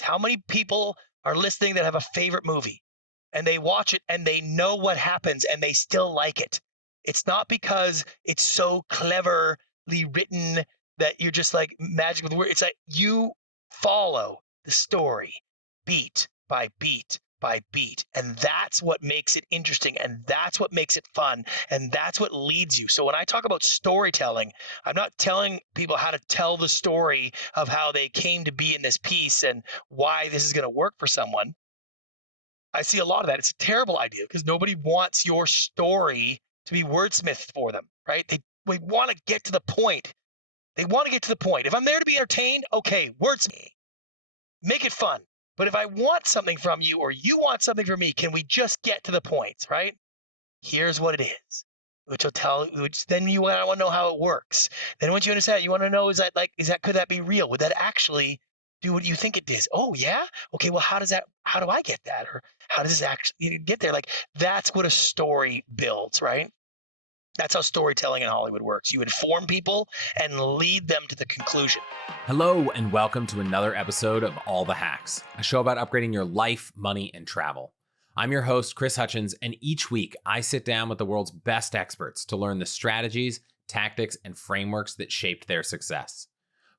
How many people are listening that have a favorite movie and they watch it and they know what happens and they still like it? It's not because it's so cleverly written that you're just like magic with the word. It's like you follow the story beat by beat by beat. And that's what makes it interesting. And that's what makes it fun. And that's what leads you. So when I talk about storytelling, I'm not telling people how to tell the story of how they came to be in this piece and why this is going to work for someone. I see a lot of that. It's a terrible idea because nobody wants your story to be wordsmithed for them, right? We want to get to the point. They want to get to the point. If I'm there to be entertained, okay, wordsmith, make it fun. But if I want something from you or you want something from me, can we just get to the points, right? Here's what it is, which then you want to know how it works. Then once you understand, you want to know, could that be real? Would that actually do what you think it is? Oh yeah? Okay, well, how do I get that? Or how does this actually get there? Like, that's what a story builds, right? That's how storytelling in Hollywood works. You inform people and lead them to the conclusion. Hello, and welcome to another episode of All the Hacks, a show about upgrading your life, money, and travel. I'm your host, Chris Hutchins, and each week I sit down with the world's best experts to learn the strategies, tactics, and frameworks that shaped their success.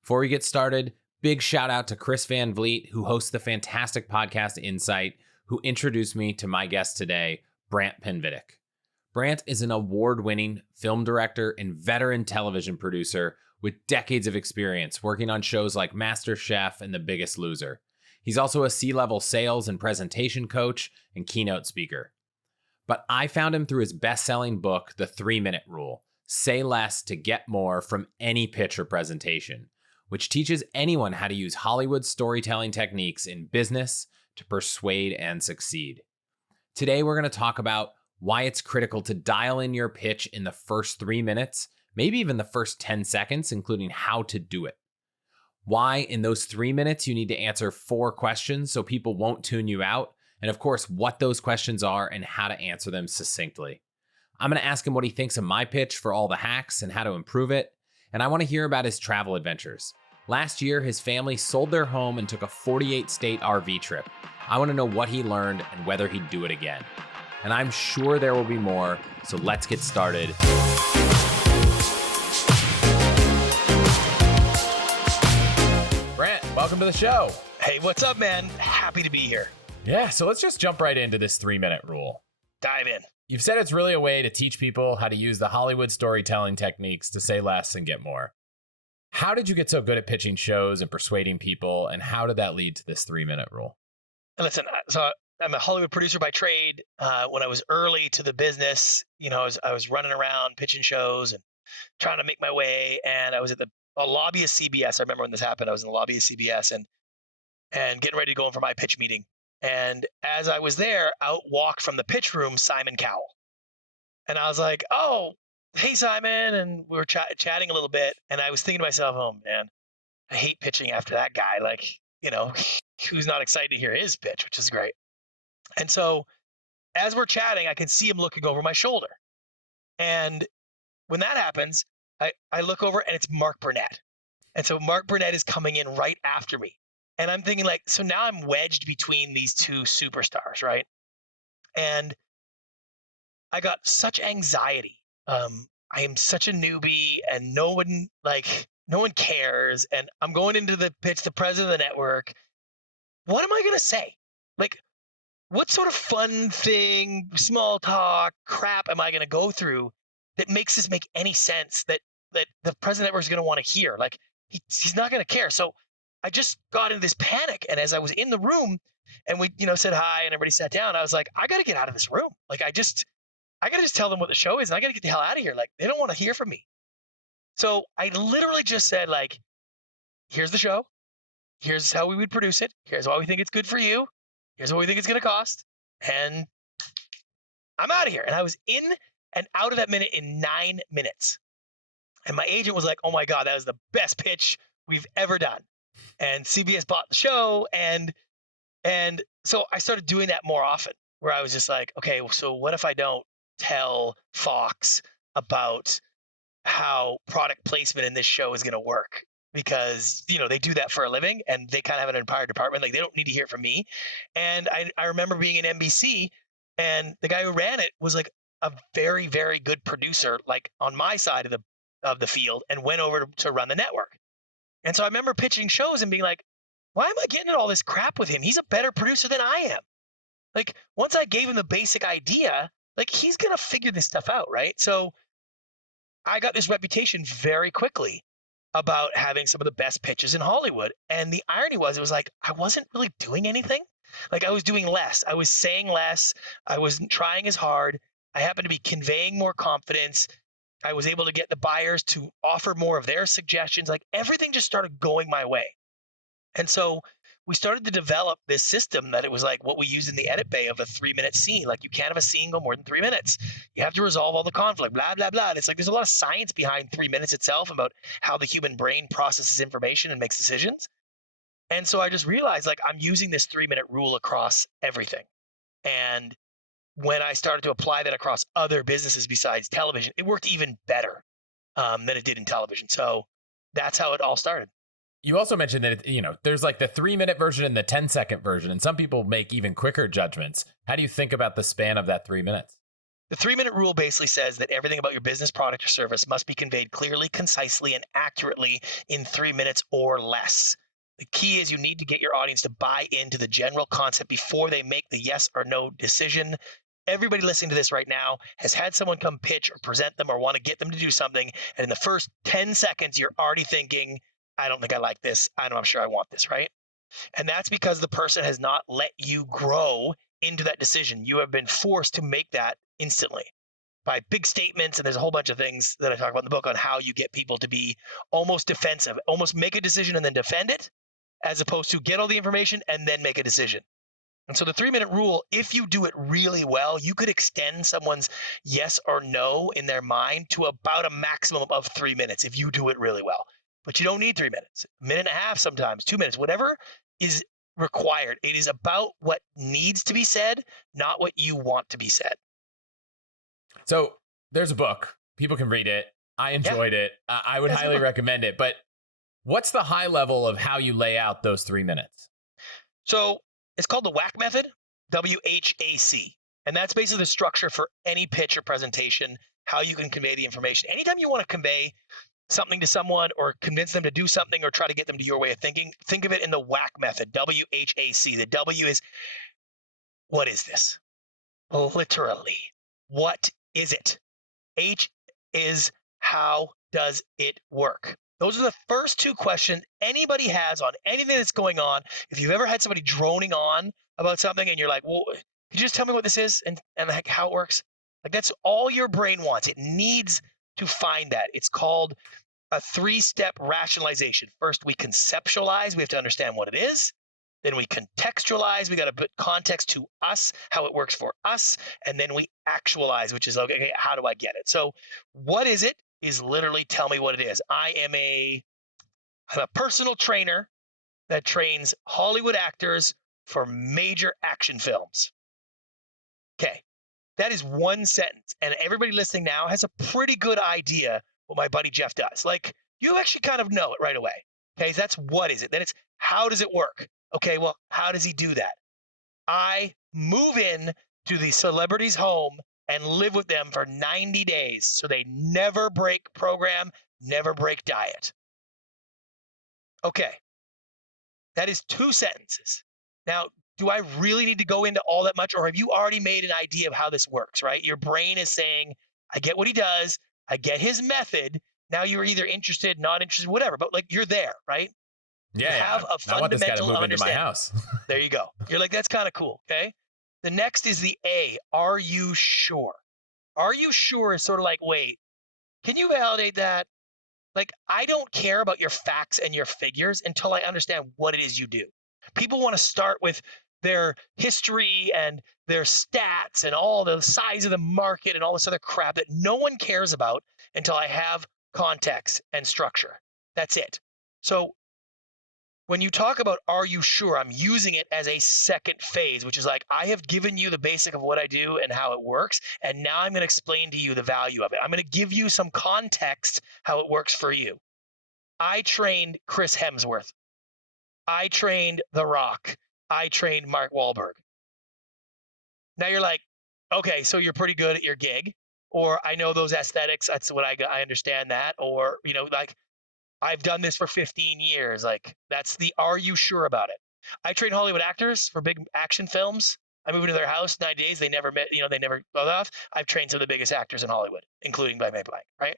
Before we get started, big shout out to Chris Van Vliet, who hosts the fantastic podcast Insight, who introduced me to my guest today, Brant Pinvidic. Brant is an award-winning film director and veteran television producer with decades of experience working on shows like MasterChef and The Biggest Loser. He's also a C-level sales and presentation coach and keynote speaker. But I found him through his best-selling book, The 3-Minute Rule, Say Less to Get More from Any Pitch or Presentation, which teaches anyone how to use Hollywood storytelling techniques in business to persuade and succeed. Today, we're going to talk about why it's critical to dial in your pitch in the first 3 minutes, maybe even the first 10 seconds, including how to do it. Why in those 3 minutes you need to answer 4 questions so people won't tune you out, and of course, what those questions are and how to answer them succinctly. I'm going to ask him what he thinks of my pitch for All the Hacks and how to improve it, and I want to hear about his travel adventures. Last year, his family sold their home and took a 48-state RV trip. I want to know what he learned and whether he'd do it again. And I'm sure there will be more, so let's get started. Brant, welcome to the show. Hey, what's up, man? Happy to be here. Yeah, so let's just jump right into this 3-minute rule. Dive in. You've said it's really a way to teach people how to use the Hollywood storytelling techniques to say less and get more. How did you get so good at pitching shows and persuading people, and how did that lead to this 3-minute rule? Listen, so I'm a Hollywood producer by trade. When I was early to the business, I was running around pitching shows and trying to make my way. And I was at a lobby of CBS. I remember when this happened. I was in the lobby of CBS and getting ready to go in for my pitch meeting. And as I was there, out walked from the pitch room Simon Cowell. And I was like, "Oh, hey Simon," and we were chatting a little bit. And I was thinking to myself, "Oh man, I hate pitching after that guy. Like, who's not excited to hear his pitch," which is great. And so as we're chatting, I can see him looking over my shoulder. And when that happens, I look over and it's Mark Burnett. And so Mark Burnett is coming in right after me. And I'm thinking so now I'm wedged between these two superstars, right? And I got such anxiety. I am such a newbie and no one cares. And I'm going into the pitch, the president of the network. What am I going to say? What sort of fun thing, small talk, crap am I going to go through that makes this make any sense that the president network is going to want to hear? He's not going to care. So I just got into this panic. And as I was in the room and we, said hi and everybody sat down, I was like, I got to get out of this room. I got to just tell them what the show is and I got to get the hell out of here. They don't want to hear from me. So I literally just said, here's the show. Here's how we would produce it. Here's why we think it's good for you. Here's what we think it's going to cost. And I'm out of here. And I was in and out of that minute in 9 minutes. And my agent was like, "Oh my God, that was the best pitch we've ever done." And CBS bought the show. And so I started doing that more often where I was just like, okay, so what if I don't tell Fox about how product placement in this show is going to work? because, they do that for a living and they kind of have an entire department. Like they don't need to hear it from me. And I remember being in NBC and the guy who ran it was like a very, very good producer, like on my side of the field, and went over to run the network. And so I remember pitching shows and being like, why am I getting in all this crap with him? He's a better producer than I am. Like once I gave him the basic idea, like he's going to figure this stuff out. Right. So I got this reputation very quickly about having some of the best pitches in Hollywood. And the irony was, it was like, I wasn't really doing anything. Like I was doing less. I was saying less. I wasn't trying as hard. I happened to be conveying more confidence. I was able to get the buyers to offer more of their suggestions. Like everything just started going my way. And so we started to develop this system that it was like what we use in the edit bay of a 3-minute scene. Like you can't have a scene go more than 3 minutes. You have to resolve all the conflict, blah, blah, blah. And it's like there's a lot of science behind 3 minutes itself about how the human brain processes information and makes decisions. And so I just realized like I'm using this 3-minute rule across everything. And when I started to apply that across other businesses besides television, it worked even better than it did in television. So that's how it all started. You also mentioned that, there's like the 3-minute version and the 10-second version, and some people make even quicker judgments. How do you think about the span of that 3 minutes? The 3-minute rule basically says that everything about your business, product, or service must be conveyed clearly, concisely, and accurately in 3 minutes or less. The key is you need to get your audience to buy into the general concept before they make the yes or no decision. Everybody listening to this right now has had someone come pitch or present them or want to get them to do something. And in the first 10 seconds, you're already thinking, I don't think I like this. I'm sure I want this, right? And that's because the person has not let you grow into that decision. You have been forced to make that instantly by big statements. And there's a whole bunch of things that I talk about in the book on how you get people to be almost defensive, almost make a decision and then defend it, as opposed to get all the information and then make a decision. And so the 3-minute rule, if you do it really well, you could extend someone's yes or no in their mind to about a maximum of 3 minutes if you do it really well. But you don't need 3 minutes, a minute and a half sometimes, 2 minutes, whatever is required. It is about what needs to be said, not what you want to be said. So there's a book. People can read it. I enjoyed it. I would highly recommend it. But what's the high level of how you lay out those 3 minutes? So it's called the WHAC method, WHAC. And that's basically the structure for any pitch or presentation, how you can convey the information. Anytime you want to convey something to someone or convince them to do something or try to get them to your way of thinking, think of it in the WHAC method, WHAC. The W is, what is this? Literally, what is it? H is, how does it work? Those are the first two questions anybody has on anything that's going on. If you've ever had somebody droning on about something and you're like, well, could you just tell me what this is and like how it works? Like that's all your brain wants. It needs to find that. It's called a 3-step rationalization. First, we conceptualize. We have to understand what it is. Then we contextualize. We got to put context to us, how it works for us. And then we actualize, which is, okay, how do I get it? So what is it is literally tell me what it is. I'm a personal trainer that trains Hollywood actors for major action films. Okay. That is one sentence. And everybody listening now has a pretty good idea what my buddy Jeff does. Like, you actually kind of know it right away. Okay, so that's what is it. Then it's how does it work? Okay, well, how does he do that? I move in to the celebrity's home and live with them for 90 days so they never break program, never break diet. Okay, that is 2 sentences. Now, do I really need to go into all that much, or have you already made an idea of how this works, right? Your brain is saying, I get what he does. I get his method. Now you're either interested, not interested, whatever, but like you're there, right? Yeah, you have a fundamental I want this guy to move into my understanding. house. There you go. You're like, that's kind of cool, okay? The next is the A, are you sure? Are you sure is sort of like, wait, can you validate that? Like, I don't care about your facts and your figures until I understand what it is you do. People want to start with their history and their stats and all the size of the market and all this other crap that no one cares about until I have context and structure. That's it. So when you talk about are you sure, I'm using it as a second phase, which is like, I have given you the basic of what I do and how it works, and now I'm going to explain to you the value of it. I'm going to give you some context how it works for you. I trained Chris Hemsworth. I trained The Rock. I trained Mark Wahlberg. Now you're like, okay, so you're pretty good at your gig, or I know those aesthetics. That's what I understand that, or like I've done this for 15 years. Like that's the. Are you sure about it? I train Hollywood actors for big action films. I move into their house 9 days. They never met. They never got off. I've trained some of the biggest actors in Hollywood, including blank, blank, blank. Right?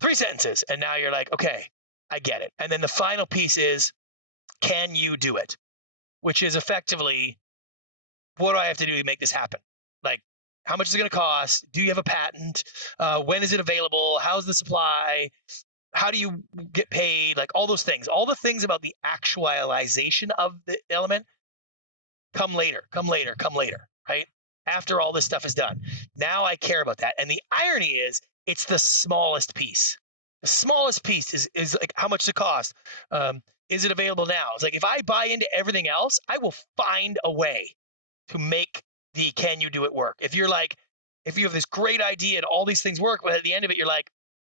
3 sentences, and now you're like, okay, I get it. And then the final piece is, can you do it? Which is effectively, what do I have to do to make this happen? Like, how much is it going to cost? Do you have a patent? When is it available? How's the supply? How do you get paid? Like all those things, all the things about the actualization of the element come later, right? After all this stuff is done. Now I care about that. And the irony is, it's the smallest piece. The smallest piece is like, how much does it cost? Is it available now? It's like, if I buy into everything else, I will find a way to make the can you do it work. If you have this great idea and all these things work, but at the end of it, you're like,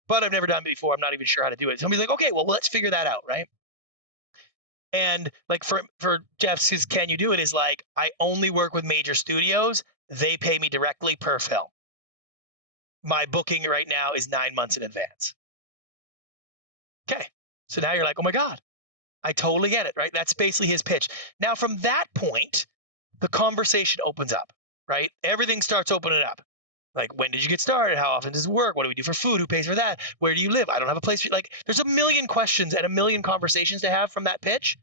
but I've never done it before. I'm not even sure how to do it. Somebody's like, okay, well, let's figure that out, right? And like for Jeff's, his can you do it is like, I only work with major studios. They pay me directly per film. My booking right now is 9 months in advance. Okay. So now you're like, oh my God, I totally get it, right? That's basically his pitch. Now, from that point, the conversation opens up, right? Everything starts opening up. Like, when did you get started? How often does it work? What do we do for food? Who pays for that? Where do you live? I don't have a place. Like, there's a million questions and a million conversations to have from that pitch.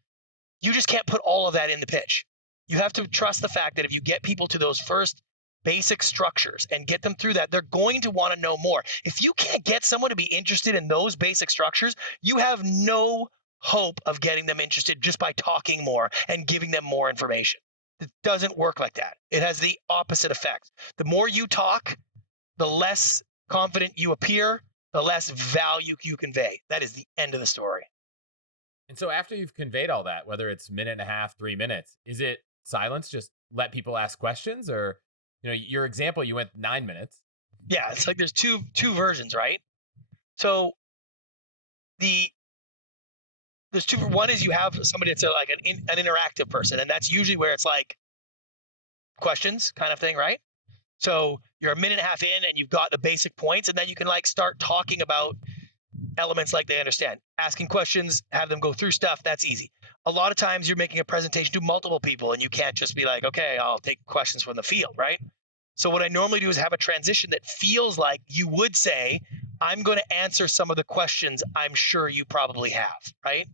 You just can't put all of that in the pitch. You have to trust the fact that if you get people to those first basic structures and get them through that, they're going to want to know more. If you can't get someone to be interested in those basic structures, you have no hope of getting them interested just by talking more and giving them more information. It doesn't work like that. It has the opposite effect. The more you talk, the less confident you appear, the less value you convey. That is the end of the story. And so after you've conveyed all that, whether it's 1.5, 3 minutes, is it silence? Just let people ask questions? Or, your example, you went 9 minutes. Yeah, it's like there's two versions, right? So there's two. One is you have somebody that's like an interactive person, and that's usually where it's like questions kind of thing, right? So you're 1.5 minutes in and you've got the basic points, and then you can like start talking about elements like they understand. Asking questions, have them go through stuff, that's easy. A lot of times you're making a presentation to multiple people and you can't just be like, okay, I'll take questions from the field, right? So what I normally do is have a transition that feels like you would say, I'm going to answer some of the questions I'm sure you probably have, right?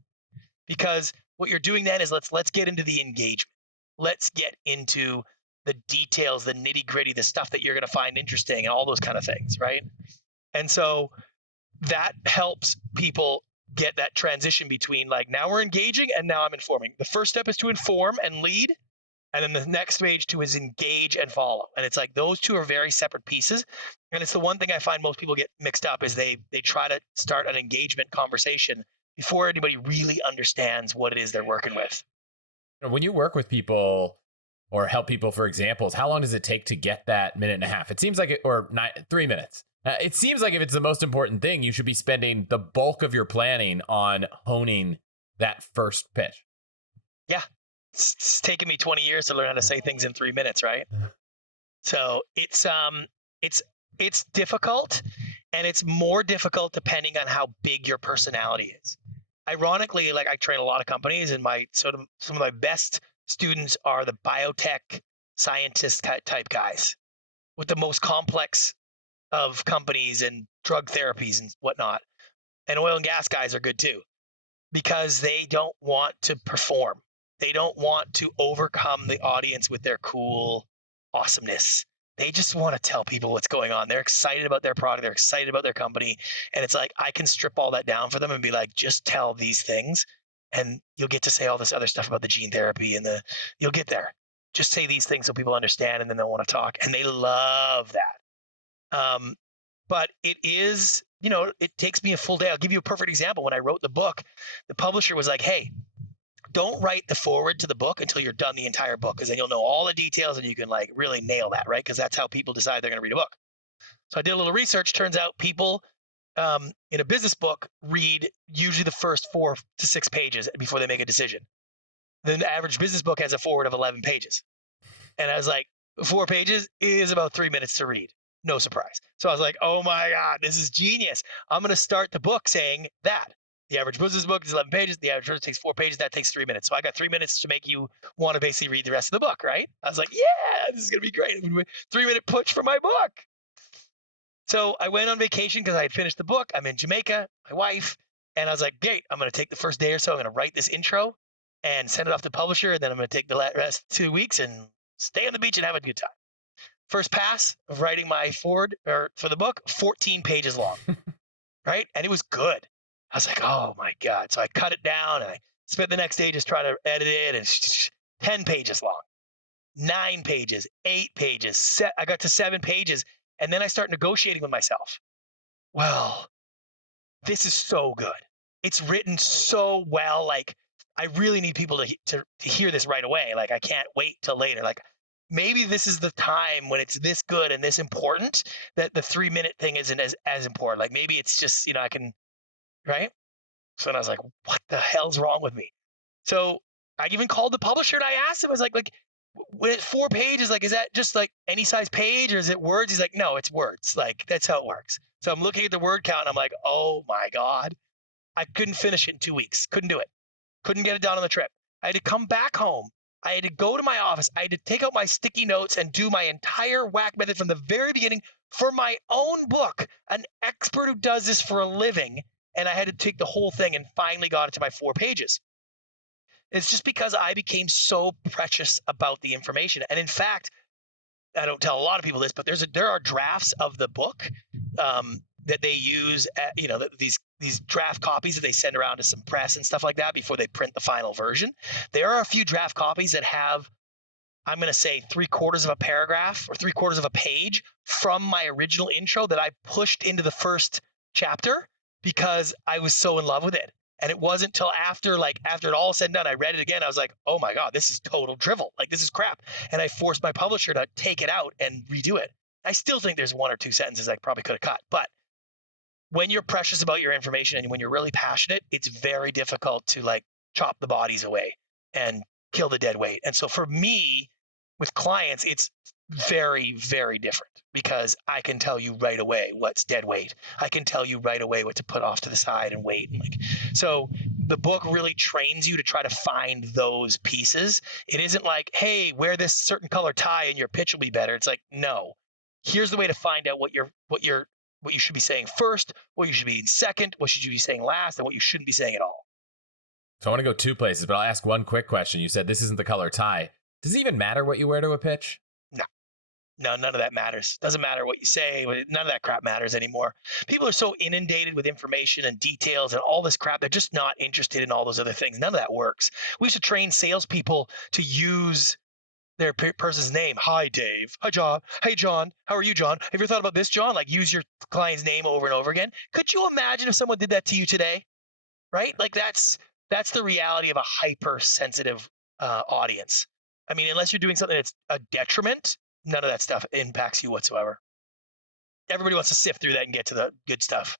Because what you're doing then is let's get into the engagement. Let's get into the details, the nitty gritty, the stuff that you're going to find interesting and all those kind of things, right? And so that helps people get that transition between like, now we're engaging and now I'm informing. The first step is to inform and lead. And then the next stage too is engage and follow. And it's like those two are very separate pieces. And it's the one thing I find most people get mixed up is they try to start an engagement conversation before anybody really understands what it is they're working with. When you work with people or help people for examples, how long does it take to get that 1.5 minutes? It seems like 3 minutes. It seems like if it's the most important thing, you should be spending the bulk of your planning on honing that first pitch. Yeah. It's taken me 20 years to learn how to say things in 3 minutes, right? So it's difficult, and it's more difficult depending on how big your personality is. Ironically, like I train a lot of companies, and some of my best students are the biotech scientist type guys with the most complex of companies and drug therapies and whatnot. And oil and gas guys are good too, because they don't want to perform. They don't want to overcome the audience with their cool awesomeness. They just want to tell people what's going on. They're excited about their product. They're excited about their company. And it's like, I can strip all that down for them and be like, just tell these things and you'll get to say all this other stuff about the gene therapy and you'll get there. Just say these things so people understand, and then they'll want to talk. And they love that. But it is, it takes me a full day. I'll give you a perfect example. When I wrote the book, the publisher was like, hey, don't write the foreword to the book until you're done the entire book, because then you'll know all the details and you can like really nail that, right? Because that's how people decide they're going to read a book. So I did a little research. Turns out people in a business book read usually the first 4 to 6 pages before they make a decision. The average business book has a forward of 11 pages. And I was like, 4 pages is about 3 minutes to read. No surprise. So I was like, oh my God, this is genius. I'm going to start the book saying that. The average business book is 11 pages. The average person takes 4 pages. That takes 3 minutes. So I got 3 minutes to make you want to basically read the rest of the book, right? I was like, yeah, this is going to be great. 3-minute push for my book. So I went on vacation because I had finished the book. I'm in Jamaica, my wife, and I was like, great, I'm going to take the first day or so. I'm going to write this intro and send it off to the publisher. And then I'm going to take the rest 2 weeks and stay on the beach and have a good time. First pass of writing my forward for the book, 14 pages long, right? And it was good. I was like, oh my God. So I cut it down and I spent the next day just trying to edit it, and 10 pages long, 9 pages, 8 pages. I got to 7 pages. And then I start negotiating with myself. Well, this is so good. It's written so well. Like, I really need people to hear this right away. Like, I can't wait till later. Like, maybe this is the time when it's this good and this important that the 3-minute thing isn't as important. Like, maybe it's just, I can, right? So then I was like, what the hell's wrong with me? So I even called the publisher and I asked him, I was like, when it's 4 pages, like, is that just like any size page or is it words? He's like, no, it's words. Like, that's how it works. So I'm looking at the word count and I'm like, oh my God. I couldn't finish it in 2 weeks. Couldn't do it. Couldn't get it done on the trip. I had to come back home. I had to go to my office. I had to take out my sticky notes and do my entire WHAC method from the very beginning for my own book, an expert who does this for a living. And I had to take the whole thing and finally got it to my 4 pages. It's just because I became so precious about the information. And in fact, I don't tell a lot of people this, but there are drafts of the book that they use, these draft copies that they send around to some press and stuff like that before they print the final version. There are a few draft copies that have, I'm going to say, 3/4 of a paragraph or 3/4 of a page from my original intro that I pushed into the first chapter because I was so in love with it. And it wasn't till after it all said and done, I read it again. I was like, oh my God, this is total drivel. Like, this is crap. And I forced my publisher to take it out and redo it. I still think there's 1 or 2 sentences I probably could have cut. But when you're precious about your information and when you're really passionate, it's very difficult to chop the bodies away and kill the dead weight. And so for me, with clients, it's very, very different because I can tell you right away what's dead weight. I can tell you right away what to put off to the side and wait. So the book really trains you to try to find those pieces. It isn't like, hey, wear this certain color tie and your pitch will be better. It's like, no, here's the way to find out what you should be saying first, what you should be second, what should you be saying last, and what you shouldn't be saying at all. So I want to go 2 places, but I'll ask one quick question. You said this isn't the color tie. Does it even matter what you wear to a pitch? No, none of that matters. Doesn't matter what you say. None of that crap matters anymore. People are so inundated with information and details and all this crap. They're just not interested in all those other things. None of that works. We used to train salespeople to use their person's name. Hi, Dave. Hi, John. Hey, John. How are you, John? Have you ever thought about this, John? Like, use your client's name over and over again. Could you imagine if someone did that to you today? Right? Like, that's the reality of a hypersensitive audience. I mean, unless you're doing something that's a detriment, none of that stuff impacts you whatsoever. Everybody wants to sift through that and get to the good stuff.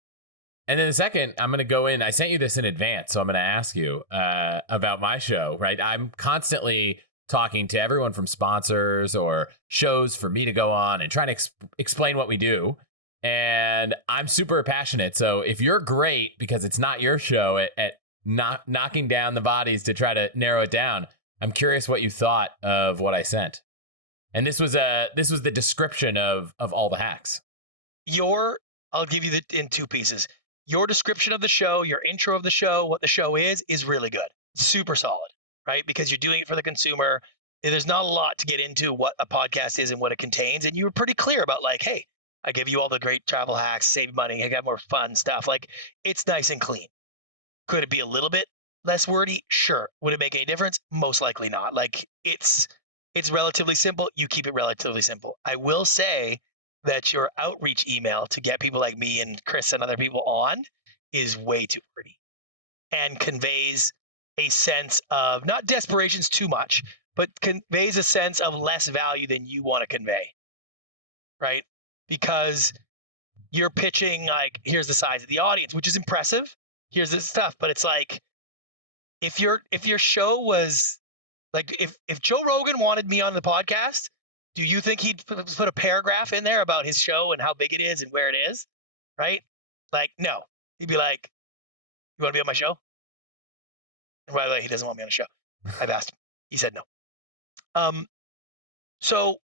And then the second, I'm going to go in. I sent you this in advance, so I'm going to ask you about my show, right? I'm constantly talking to everyone from sponsors or shows for me to go on and trying to explain what we do. And I'm super passionate. So if you're great, because it's not your show, at knocking down the bodies to try to narrow it down, I'm curious what you thought of what I sent. And this was the description of all the hacks. I'll give you in 2 pieces. Your description of the show, your intro of the show, what the show is really good. Super solid, right? Because you're doing it for the consumer. There's not a lot to get into what a podcast is and what it contains. And you were pretty clear about hey, I give you all the great travel hacks, save money, I got more fun stuff. It's nice and clean. Could it be a little bit less wordy? Sure. Would it make any difference? Most likely not. It's relatively simple. You keep it relatively simple. I will say that your outreach email to get people like me and Chris and other people on is way too pretty and conveys a sense of, not desperation's too much, but conveys a sense of less value than you want to convey, right? Because you're pitching like, here's the size of the audience, which is impressive. Here's this stuff, but it's like, if your show was like, if Joe Rogan wanted me on the podcast, do you think he'd put a paragraph in there about his show and how big it is and where it is? Right? Like, no. He'd be like, you want to be on my show? And by the way, he doesn't want me on the show. I've asked him. He said no. So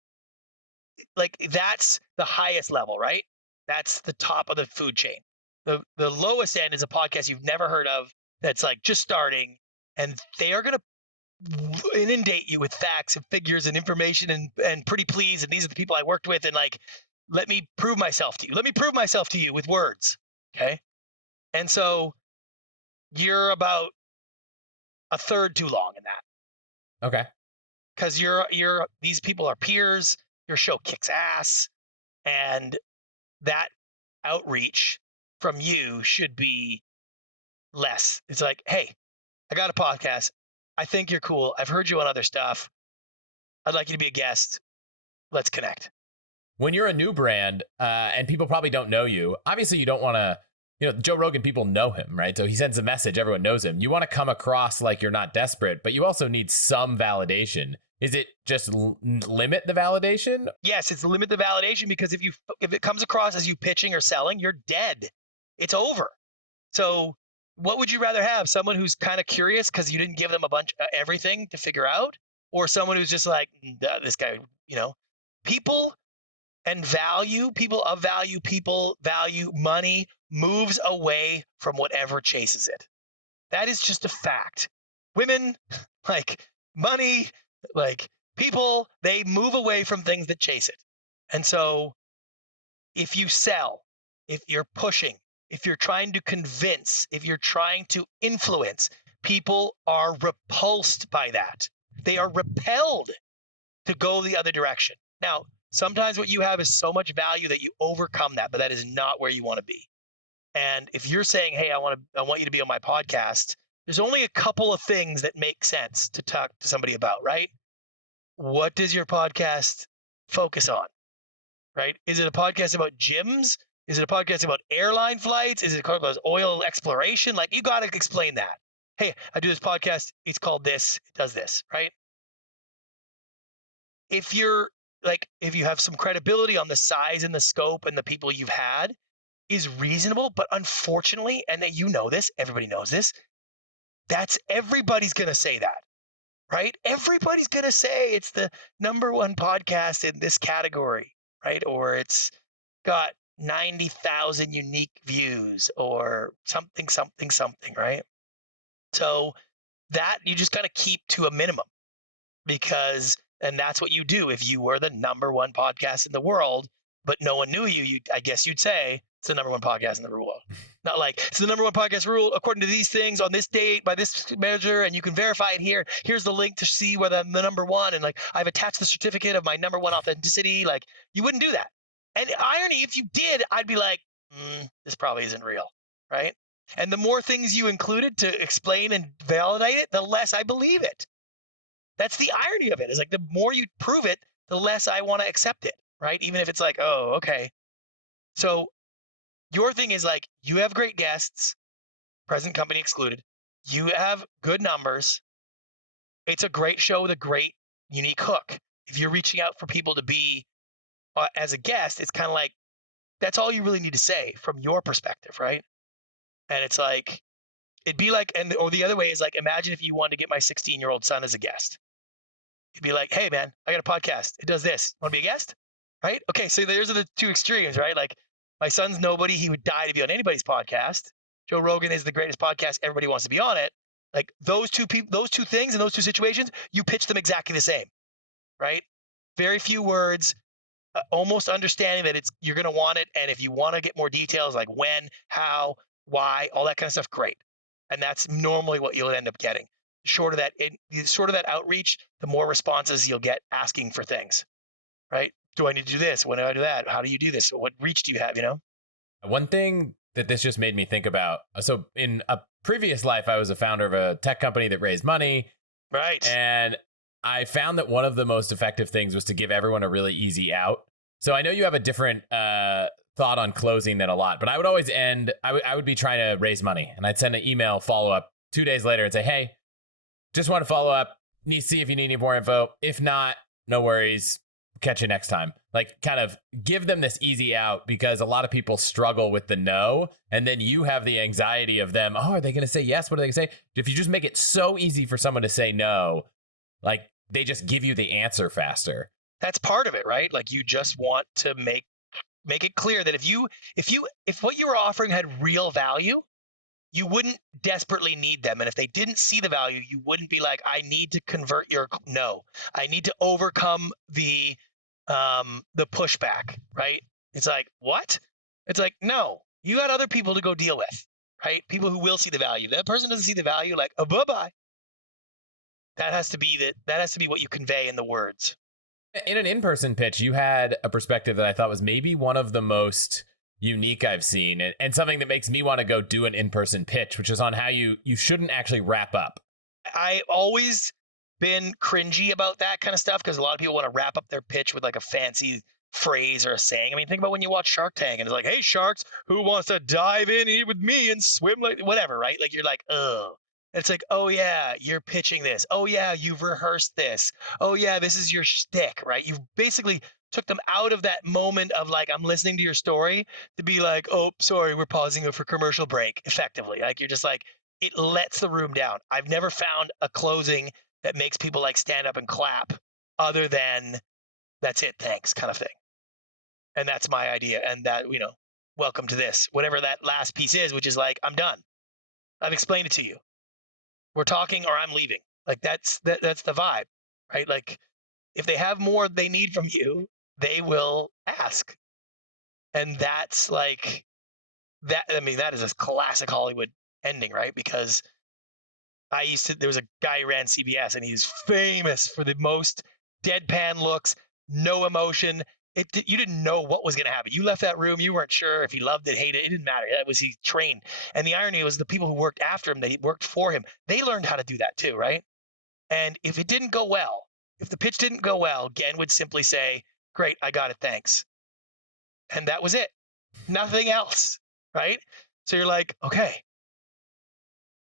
like, that's the highest level, right? That's the top of the food chain. The lowest end is a podcast you've never heard of that's like just starting, and they are going to inundate you with facts and figures and information and pretty please, and these are the people I worked with, and like, let me prove myself to you. Let me prove myself to you with words. Okay. And so you're about a third too long in that. Okay. Because these people are peers, your show kicks ass, and that outreach from you should be less. It's like, hey, I got a podcast. I think you're cool. I've heard you on other stuff. I'd like you to be a guest. Let's connect. When you're a new brand and people probably don't know you, obviously you don't want to, Joe Rogan, people know him, right? So he sends a message, everyone knows him. You want to come across like you're not desperate, but you also need some validation. Is it just limit the validation? Yes, it's limit the validation, because if it comes across as you pitching or selling, you're dead. It's over. So what would you rather have? Someone who's kind of curious because you didn't give them a bunch of everything to figure out, or someone who's just like, this guy, people value money moves away from whatever chases it. That is just a fact. Women, like money, like people, they move away from things that chase it. And so if you sell, if you're pushing, if you're trying to convince, if you're trying to influence, people are repulsed by that. They are repelled to go the other direction. Now, sometimes what you have is so much value that you overcome that, but that is not where you want to be. And if you're saying, hey, I want you to be on my podcast, there's only a couple of things that make sense to talk to somebody about, right? What does your podcast focus on, right? Is it a podcast about gyms? Is it a podcast about airline flights? Is it about oil exploration? Like, you got to explain that. Hey, I do this podcast. It's called this. It does this, right? If you have some credibility on the size and the scope and the people you've had is reasonable, but unfortunately, and that this, everybody knows this, everybody's going to say that, right? Everybody's going to say it's the number one podcast in this category, right? Or it's got 90,000 unique views or something, right? So that you just got to keep to a minimum, and that's what you do. If you were the number one podcast in the world, but no one knew you, I guess you'd say it's the number one podcast in the world. Not like it's the number one podcast rule according to these things on this date by this measure, and you can verify it here. Here's the link to see whether I'm the number one, and like I've attached the certificate of my number one authenticity. Like, you wouldn't do that. And irony, if you did, I'd be like, this probably isn't real, right? And the more things you included to explain and validate it, the less I believe it. That's the irony of it. Is like, the more you prove it, the less I want to accept it, right? Even if it's like, oh, okay. So your thing is like, you have great guests, present company excluded. You have good numbers. It's a great show with a great unique hook. If you're reaching out for people to be as a guest, it's kind of like, that's all you really need to say from your perspective, right? And it's like, it'd be like, or the other way is like, imagine if you wanted to get my 16-year-old son as a guest. You'd be like, hey man, I got a podcast. It does this. Want to be a guest? Right? Okay. So those are the two extremes, right? Like, my son's nobody. He would die to be on anybody's podcast. Joe Rogan is the greatest podcast. Everybody wants to be on it. Like, those two things in those two situations, you pitch them exactly the same, right? Very few words, almost understanding that you're going to want it. And if you want to get more details, like when, how, why, all that kind of stuff, great. And that's normally what you'll end up getting. Short of that outreach, the more responses you'll get asking for things, right? Do I need to do this? When do I do that? How do you do this? What reach do you have, One thing that this just made me think about. So in a previous life, I was a founder of a tech company that raised money. Right. And I found that one of the most effective things was to give everyone a really easy out. So I know you have a different thought on closing that a lot, but I would always end, I would be trying to raise money and I'd send an email follow up 2 days later and say, hey, just want to follow up. Need to see if you need any more info. If not, no worries. Catch you next time. Like, kind of give them this easy out, because a lot of people struggle with the no. And then you have the anxiety of them. Oh, are they going to say yes? What are they going to say? If you just make it so easy for someone to say no, like they just give you the answer faster. That's part of it, right? Like, you just want to make it clear that if what you were offering had real value, you wouldn't desperately need them. And if they didn't see the value, you wouldn't be like, I need to convert your no. I need to overcome the pushback, right? It's like, what? It's like, no, you got other people to go deal with, right? People who will see the value. That person doesn't see the value, like, oh, bye-bye. That has to be what you convey in the words. In an in-person pitch, you had a perspective that I thought was maybe one of the most unique I've seen, and something that makes me want to go do an in-person pitch, which is on how you shouldn't actually wrap up. I always been cringy about that kind of stuff, because a lot of people want to wrap up their pitch with like a fancy phrase or a saying. I mean, think about when you watch Shark Tank and it's like, hey, sharks, who wants to dive in with me and swim like whatever, right? Like, you're like, oh. It's like, oh yeah, you're pitching this. Oh yeah, you've rehearsed this. Oh yeah, this is your shtick, right? You've basically took them out of that moment of like, I'm listening to your story, to be like, oh, sorry, we're pausing it for commercial break, effectively. Like, you're just like, it lets the room down. I've never found a closing that makes people like stand up and clap other than that's it, thanks kind of thing. And that's my idea. And that, welcome to this, whatever that last piece is, which is like, I'm done. I've explained it to you. We're talking or I'm leaving. Like, that's the vibe, right? Like, if they have more they need from you, they will ask. And that's like that. I mean, that is a classic Hollywood ending, right? Because there was a guy who ran CBS, and he's famous for the most deadpan looks, no emotion. You didn't know what was going to happen. You left that room, you weren't sure if he loved it, hated it. It didn't matter. He trained. And the irony was the people who worked after him, they worked for him, they learned how to do that too, right? And if it didn't go well, if the pitch didn't go well, Gen would simply say, great, I got it, thanks. And that was it. Nothing else, right? So you're like, okay.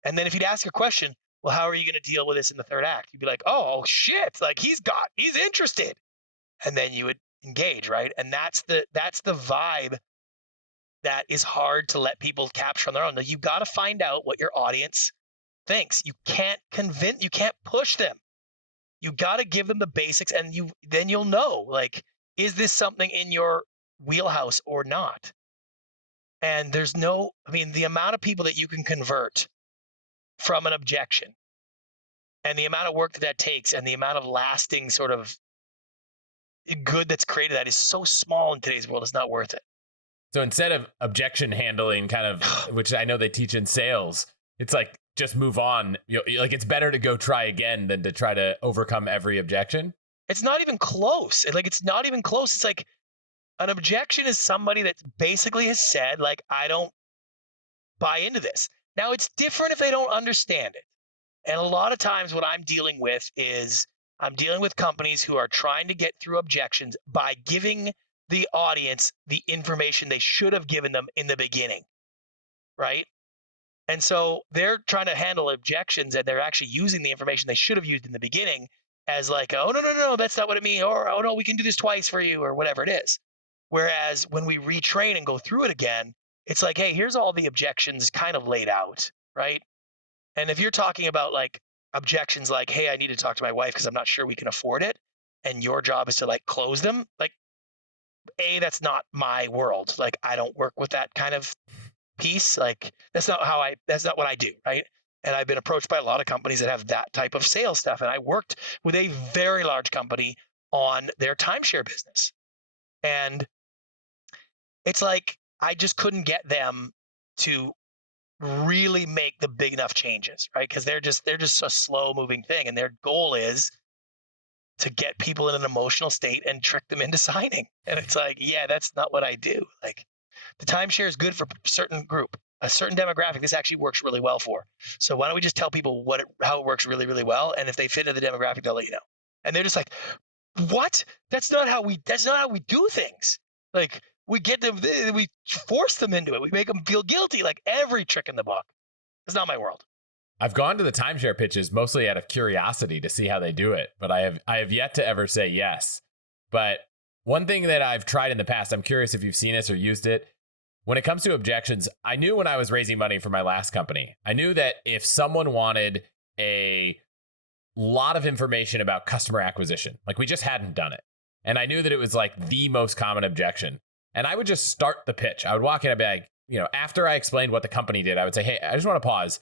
And then if he'd ask a question, well, how are you going to deal with this in the third act? You'd be like, oh shit, like he's interested. And then you would engage, right? And that's the vibe that is hard to let people capture on their own. Now, you've got to find out what your audience thinks. You can't push them. You got to give them the basics, and then you'll know, like, is this something in your wheelhouse or not? And the amount of people that you can convert from an objection, and the amount of work that takes, and the amount of lasting sort of good that's created, that is so small in today's world, it's not worth it. So instead of objection handling, kind of, which I know they teach in sales, it's like, just move on. Like, it's better to go try again than to try to overcome every objection. It's not even close. It's not even close. It's like, an objection is somebody that basically has said, like, I don't buy into this. Now, it's different if they don't understand it. And a lot of times what I'm dealing with companies who are trying to get through objections by giving the audience the information they should have given them in the beginning, right? And so they're trying to handle objections, and they're actually using the information they should have used in the beginning as like, oh, no, that's not what it means. Or, oh, no, we can do this twice for you, or whatever it is. Whereas when we retrain and go through it again, it's like, hey, here's all the objections kind of laid out, right? And if you're talking about like objections like, hey, I need to talk to my wife because I'm not sure we can afford it, and your job is to like close them, like, that's not my world. Like, I don't work with that kind of piece. Like, that's not what I do, right? And I've been approached by a lot of companies that have that type of sales stuff. And I worked with a very large company on their timeshare business. And it's like, I just couldn't get them to really make the big enough changes, right? Because they're just a slow moving thing. And their goal is to get people in an emotional state and trick them into signing. And it's like, yeah, that's not what I do. Like, the timeshare is good for a certain group, a certain demographic. This actually works really well for. So why don't we just tell people how it works really, really well? And if they fit into the demographic, they'll let you know. And they're just like, what? That's not how we do things. Like, we get them, we force them into it. We make them feel guilty, like every trick in the book. It's not my world. I've gone to the timeshare pitches mostly out of curiosity to see how they do it, but I have yet to ever say yes. But one thing that I've tried in the past, I'm curious if you've seen this or used it. When it comes to objections, I knew when I was raising money for my last company, I knew that if someone wanted a lot of information about customer acquisition, like we just hadn't done it, and I knew that it was like the most common objection, and I would just start the pitch. I would walk in and be like, after I explained what the company did, I would say, hey, I just want to pause.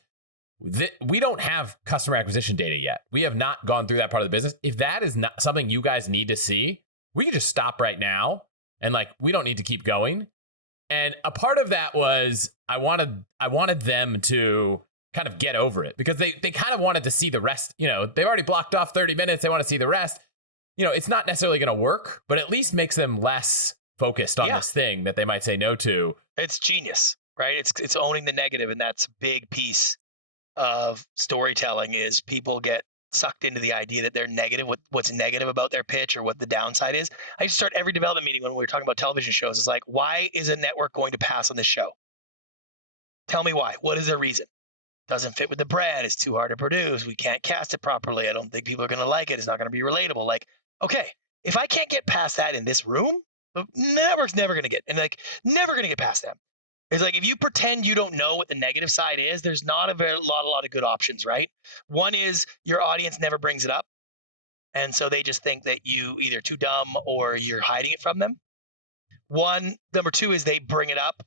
We don't have customer acquisition data yet. We have not gone through that part of the business. If that is not something you guys need to see, we can just stop right now. And like, we don't need to keep going. And a part of that was I wanted them to kind of get over it because they kind of wanted to see the rest. They've already blocked off 30 minutes. They want to see the rest. It's not necessarily going to work, but at least makes them less focused on this thing that they might say no to. It's genius, right? It's owning the negative. And that's a big piece of storytelling is people get sucked into the idea that they're negative, what's negative about their pitch or what the downside is. I used to start every development meeting when we were talking about television shows. It's like, why is a network going to pass on this show? Tell me why. What is their reason? Doesn't fit with the brand. It's too hard to produce. We can't cast it properly. I don't think people are going to like it. It's not going to be relatable. Like, okay, if I can't get past that in this room, the network's never going to get, and like never going to get past them. It's like if you pretend you don't know what the negative side is, there's not a lot of good options, right? One is your audience never brings it up. And so they just think that you either too dumb or you're hiding it from them. Number two is they bring it up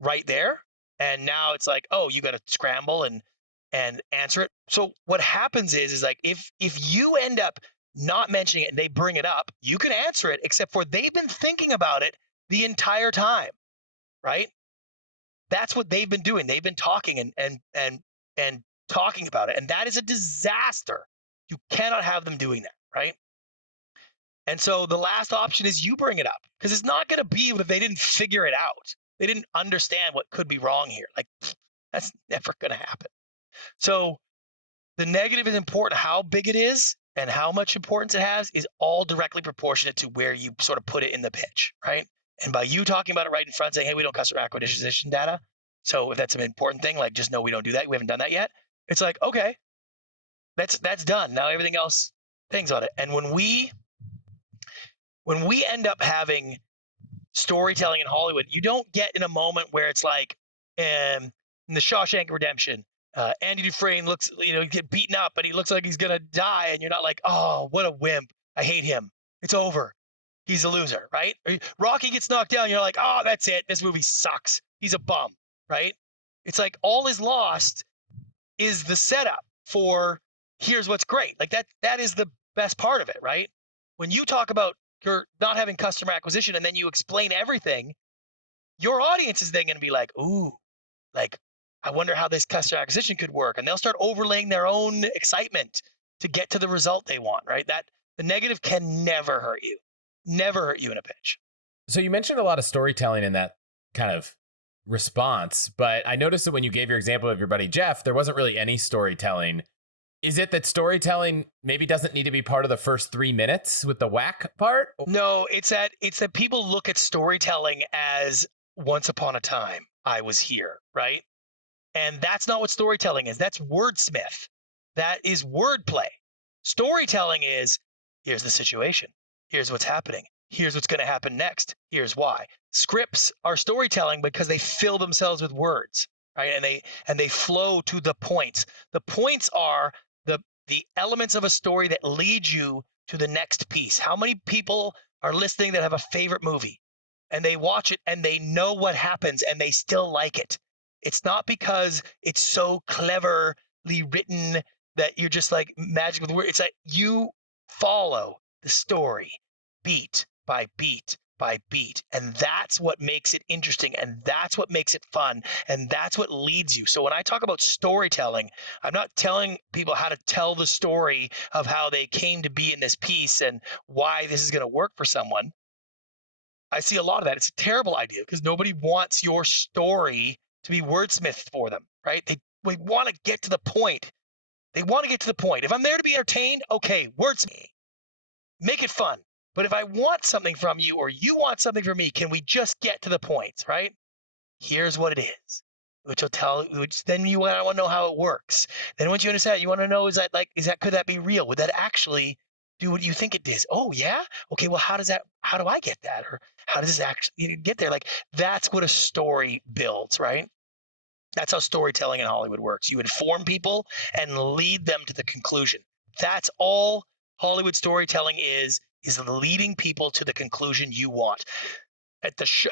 right there. And now it's like, oh, you got to scramble and answer it. So what happens is like if you end up not mentioning it and they bring it up, you can answer it, except for they've been thinking about it the entire time, right? That's what they've been doing. They've been talking and talking about it. And that is a disaster. You cannot have them doing that, right? And so the last option is you bring it up because it's not going to be if they didn't figure it out. They didn't understand what could be wrong here. Like that's never going to happen. So the negative is important. How big it is and how much importance it has is all directly proportionate to where you sort of put it in the pitch, right? And by you talking about it right in front, saying, hey, we don't customer acquisition data. So if that's an important thing, like just know we don't do that. We haven't done that yet. It's like, okay, that's done. Now everything else things on it. And when we end up having storytelling in Hollywood, you don't get in a moment where it's like in the Shawshank Redemption, Andy Dufresne looks, get beaten up, but he looks like he's going to die. And you're not like, oh, what a wimp. I hate him. It's over. He's a loser, right? Rocky gets knocked down. You're like, oh, that's it. This movie sucks. He's a bum, right? It's like all is lost is the setup for here's what's great. Like that is the best part of it, right? When you talk about you're not having customer acquisition and then you explain everything, your audience is then going to be like, ooh, like, I wonder how this customer acquisition could work. And they'll start overlaying their own excitement to get to the result they want, right? That the negative can never hurt you. Never hurt you in a pitch. So you mentioned a lot of storytelling in that kind of response, but I noticed that when you gave your example of your buddy Jeff, there wasn't really any storytelling. Is it that storytelling maybe doesn't need to be part of the first 3 minutes with the WHAC part? No, it's that people look at storytelling as once upon a time I was here, right? And that's not what storytelling is. That's wordsmith. That is wordplay. Storytelling is here's the situation. Here's what's happening. Here's what's going to happen next. Here's why. Scripts are storytelling because they fill themselves with words, right? And they flow to the points. The points are the elements of a story that lead you to the next piece. How many people are listening that have a favorite movie and they watch it and they know what happens and they still like it? It's not because it's so cleverly written that you're just like magic with words. It's like you follow the story beat by beat by beat. And that's what makes it interesting. And that's what makes it fun. And that's what leads you. So when I talk about storytelling, I'm not telling people how to tell the story of how they came to be in this piece and why this is going to work for someone. I see a lot of that. It's a terrible idea because nobody wants your story to be wordsmithed for them, right? They want to get to the point. They want to get to the point. If I'm there to be entertained, okay, wordsmith. Make it fun. But if I want something from you or you want something from me, can we just get to the point, right? Here's what it is. Which will tell, which then you want to know how it works. Then once you understand, you want to know, could that be real? Would that actually do what you think it is? Oh yeah? Okay, well, how do I get that? Or how does this actually get there? Like, that's what a story builds, right? That's how storytelling in Hollywood works. You inform people and lead them to the conclusion. That's all Hollywood storytelling is leading people to the conclusion you want. At the show,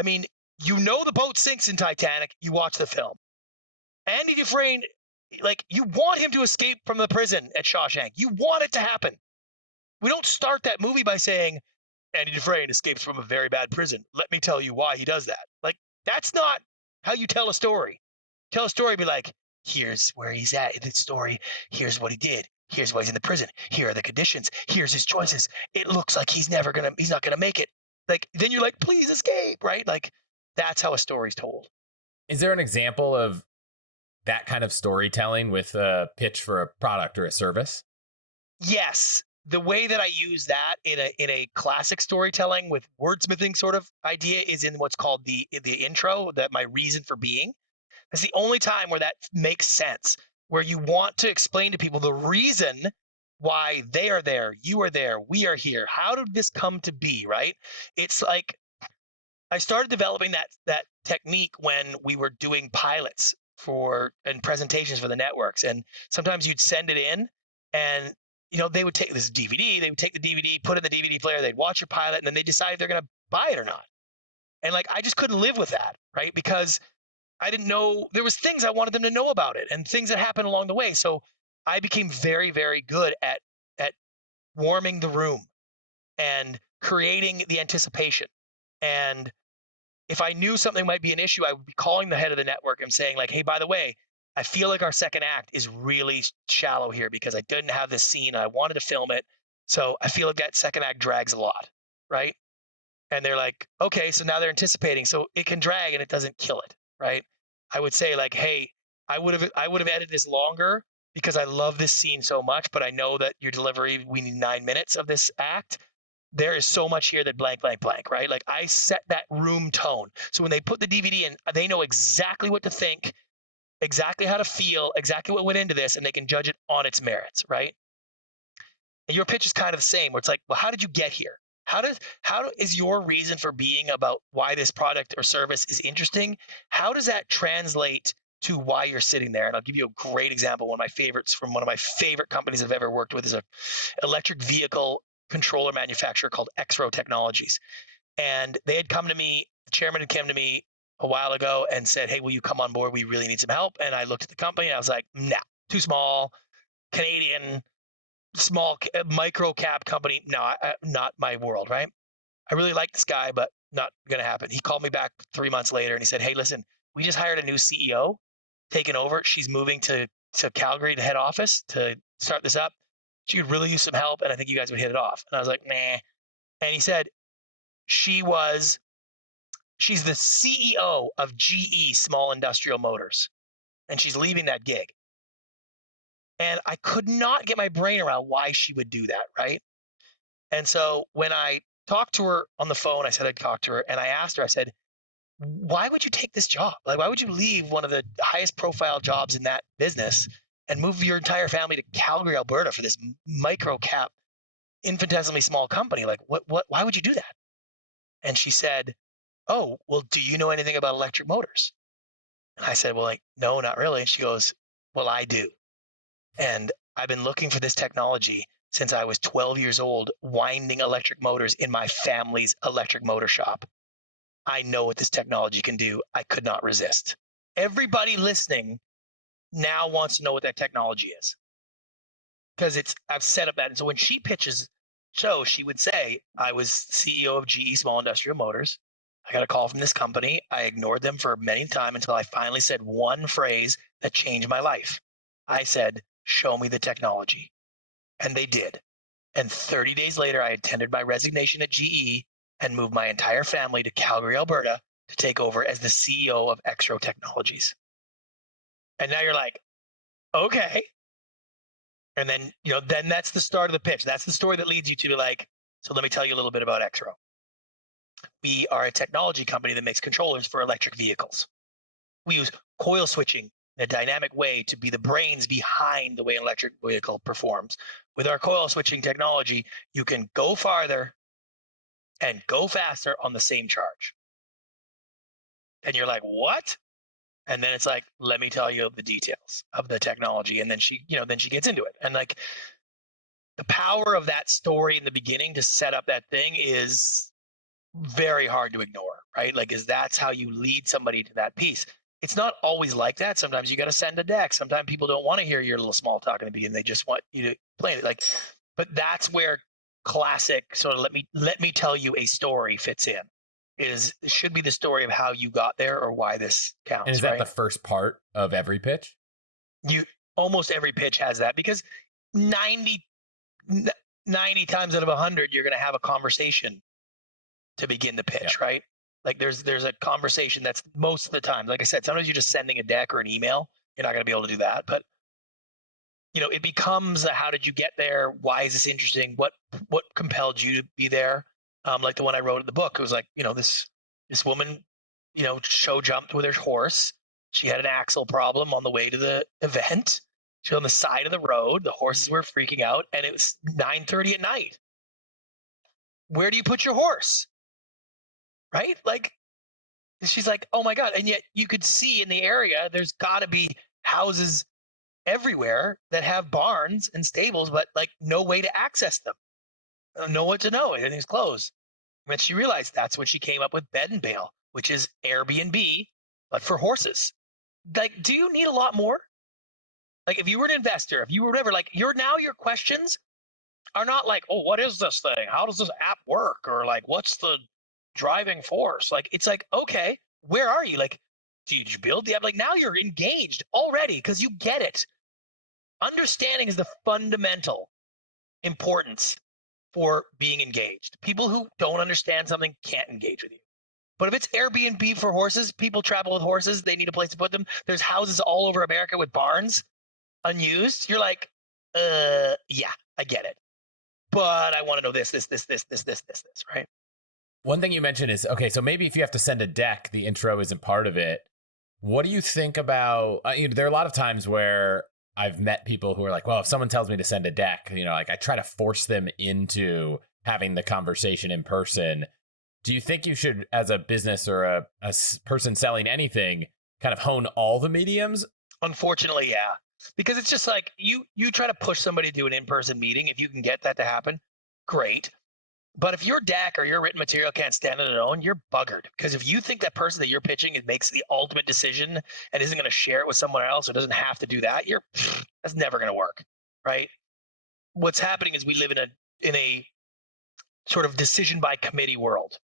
I mean, the boat sinks in Titanic, you watch the film. Andy Dufresne, like, you want him to escape from the prison at Shawshank. You want it to happen. We don't start that movie by saying, Andy Dufresne escapes from a very bad prison. Let me tell you why he does that. Like, that's not how you tell a story. Tell a story, be like, here's where he's at in the story. Here's what he did. Here's why he's in the prison. Here are the conditions. Here's his choices. It looks like he's not gonna make it. Like, then you're like, please escape, right? Like, that's how a story's told. Is there an example of that kind of storytelling with a pitch for a product or a service? Yes. The way that I use that in a classic storytelling with wordsmithing sort of idea is in what's called the intro, that my reason for being. That's the only time where that makes sense, where you want to explain to people the reason why they are there, you are there, we are here. How did this come to be, right? It's like I started developing that technique when we were doing pilots and presentations for the networks. And sometimes you'd send it in and they would take this DVD, they would take the DVD, put it in the DVD player, they'd watch your pilot, and then they decide if they're gonna buy it or not. And like, I just couldn't live with that, right? Because I didn't know, there was things I wanted them to know about it and things that happened along the way. So I became very, very good at warming the room and creating the anticipation. And if I knew something might be an issue, I would be calling the head of the network and saying, like, hey, by the way, I feel like our second act is really shallow here because I didn't have this scene. I wanted to film it. So I feel like that second act drags a lot, right? And they're like, okay, so now they're anticipating. So it can drag and it doesn't kill it, right? I would say, like, hey, I would have edited this longer because I love this scene so much, but I know that your delivery, we need 9 minutes of this act. There is so much here that blank, blank, blank, right? Like, I set that room tone. So when they put the DVD in, they know exactly what to think, exactly how to feel, exactly what went into this, and they can judge it on its merits, right? And your pitch is kind of the same, where it's like, well, how did you get here? How is your reason for being about why this product or service is interesting? How does that translate to why you're sitting there? And I'll give you a great example. One of my favorites from one of my favorite companies I've ever worked with is a electric vehicle controller manufacturer called Xro Technologies. And they had come to me, the chairman had come to me a while ago and said, hey, will you come on board? We really need some help. And I looked at the company and I was like, nah, too small, Canadian, small micro cap company. No, not my world, right? I really like this guy, but not going to happen. He called me back 3 months later and he said, hey, listen, we just hired a new CEO taking over. She's moving to Calgary, the head office, to start this up. She could really use some help, and I think you guys would hit it off. And I was like, nah. And he said, she's the CEO of GE Small Industrial Motors, and she's leaving that gig. And I could not get my brain around why she would do that, right? And so when I talked to her on the phone, I said I'd talk to her, and I asked her, I said, why would you take this job? Like, why would you leave one of the highest profile jobs in that business and move your entire family to Calgary, Alberta for this micro cap, infinitesimally small company? Like, why would you do that? And she said, oh, well, do you know anything about electric motors? And I said, well, like, no, not really. And she goes, well, I do. And I've been looking for this technology since I was 12 years old, winding electric motors in my family's electric motor shop. I know what this technology can do. I could not resist. Everybody listening now wants to know what that technology is, because I've set up that. And so when she pitches show, she would say, I was CEO of GE Small Industrial Motors. I got a call from this company. I ignored them for many time until I finally said one phrase that changed my life. I said, show me the technology. And they did. And 30 days later, I attended my resignation at GE and moved my entire family to Calgary, Alberta to take over as the CEO of Xro Technologies. And now you're like, okay. And then, then that's the start of the pitch. That's the story that leads you to, like, So let me tell you a little bit about Xro. We are a technology company that makes controllers for electric vehicles. We use coil switching in a dynamic way to be the brains behind the way an electric vehicle performs. With our coil switching technology, you can go farther and go faster on the same charge. And you're like, what? And then it's like, let me tell you the details of the technology. And then she gets into it. And like the power of that story in the beginning to set up that thing is very hard to ignore, right? Like, is that's how you lead somebody to that piece. It's not always like that. Sometimes you got to send a deck. Sometimes people don't want to hear your little small talk in the beginning. They just want you to play it. Like, but that's where classic sort of let me tell you a story fits in. It should be the story of how you got there or why this counts. And is that right? the first part of every pitch? Almost every pitch has that, because 90 times out of 100, you're going to have a conversation to begin the pitch, right? Like there's a conversation that's most of the time. Like I said, sometimes you're just sending a deck or an email. You're not going to be able to do that. But, it becomes how did you get there? Why is this interesting? What compelled you to be there? Like the one I wrote in the book, it was like, this woman, show jumped with her horse. She had an axle problem on the way to the event. She was on the side of the road. The horses were freaking out, and it was 9:30 at night. Where do you put your horse? Right? Like, she's like, oh my God. And yet you could see in the area, there's got to be houses everywhere that have barns and stables, but like no way to access them. Know what to know. Everything's closed. And she realized that's when she came up with Bed and Bail, which is Airbnb, but for horses. Like, do you need a lot more? Like, if you were an investor, if you were whatever, like your questions are not like, oh, what is this thing? How does this app work? Or like, what's the driving force? Like, it's like, okay, where are you? Like, did you build the app? Like, now you're engaged already because you get it. Understanding is the fundamental importance for being engaged. People who don't understand something can't engage with you. But if it's Airbnb for horses, people travel with horses, they need a place to put them. There's houses all over America with barns unused. You're like, yeah, I get it. But I want to know this, right? One thing you mentioned is, okay, so maybe if you have to send a deck, the intro isn't part of it. What do you think about, there are a lot of times where I've met people who are like, well, if someone tells me to send a deck, like I try to force them into having the conversation in person. Do you think you should, as a business or a person selling anything, kind of hone all the mediums? Unfortunately, yeah. Because it's just like you try to push somebody to do an in-person meeting. If you can get that to happen, great. But if your deck or your written material can't stand on its own, you're buggered. Because if you think that person that you're pitching makes the ultimate decision and isn't going to share it with someone else or doesn't have to do that, that's never going to work, right? What's happening is we live in a sort of decision by committee world.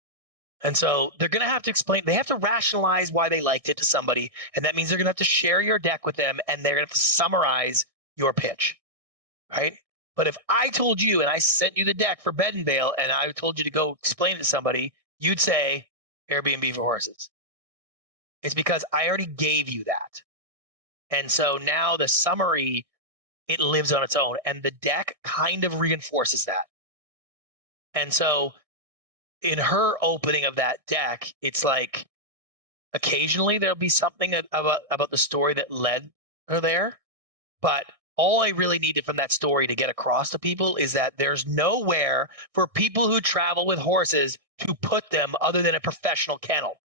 And so they're going to have to explain, they have to rationalize why they liked it to somebody. And that means they're going to have to share your deck with them, and they're going to have to summarize your pitch, right? But if I told you and I sent you the deck for Bed and Bail and I told you to go explain it to somebody, you'd say Airbnb for horses. It's because I already gave you that. And so now the summary, it lives on its own, and the deck kind of reinforces that. And so in her opening of that deck, it's like occasionally there'll be something about the story that led her there. But all I really needed from that story to get across to people is that there's nowhere for people who travel with horses to put them other than a professional kennel.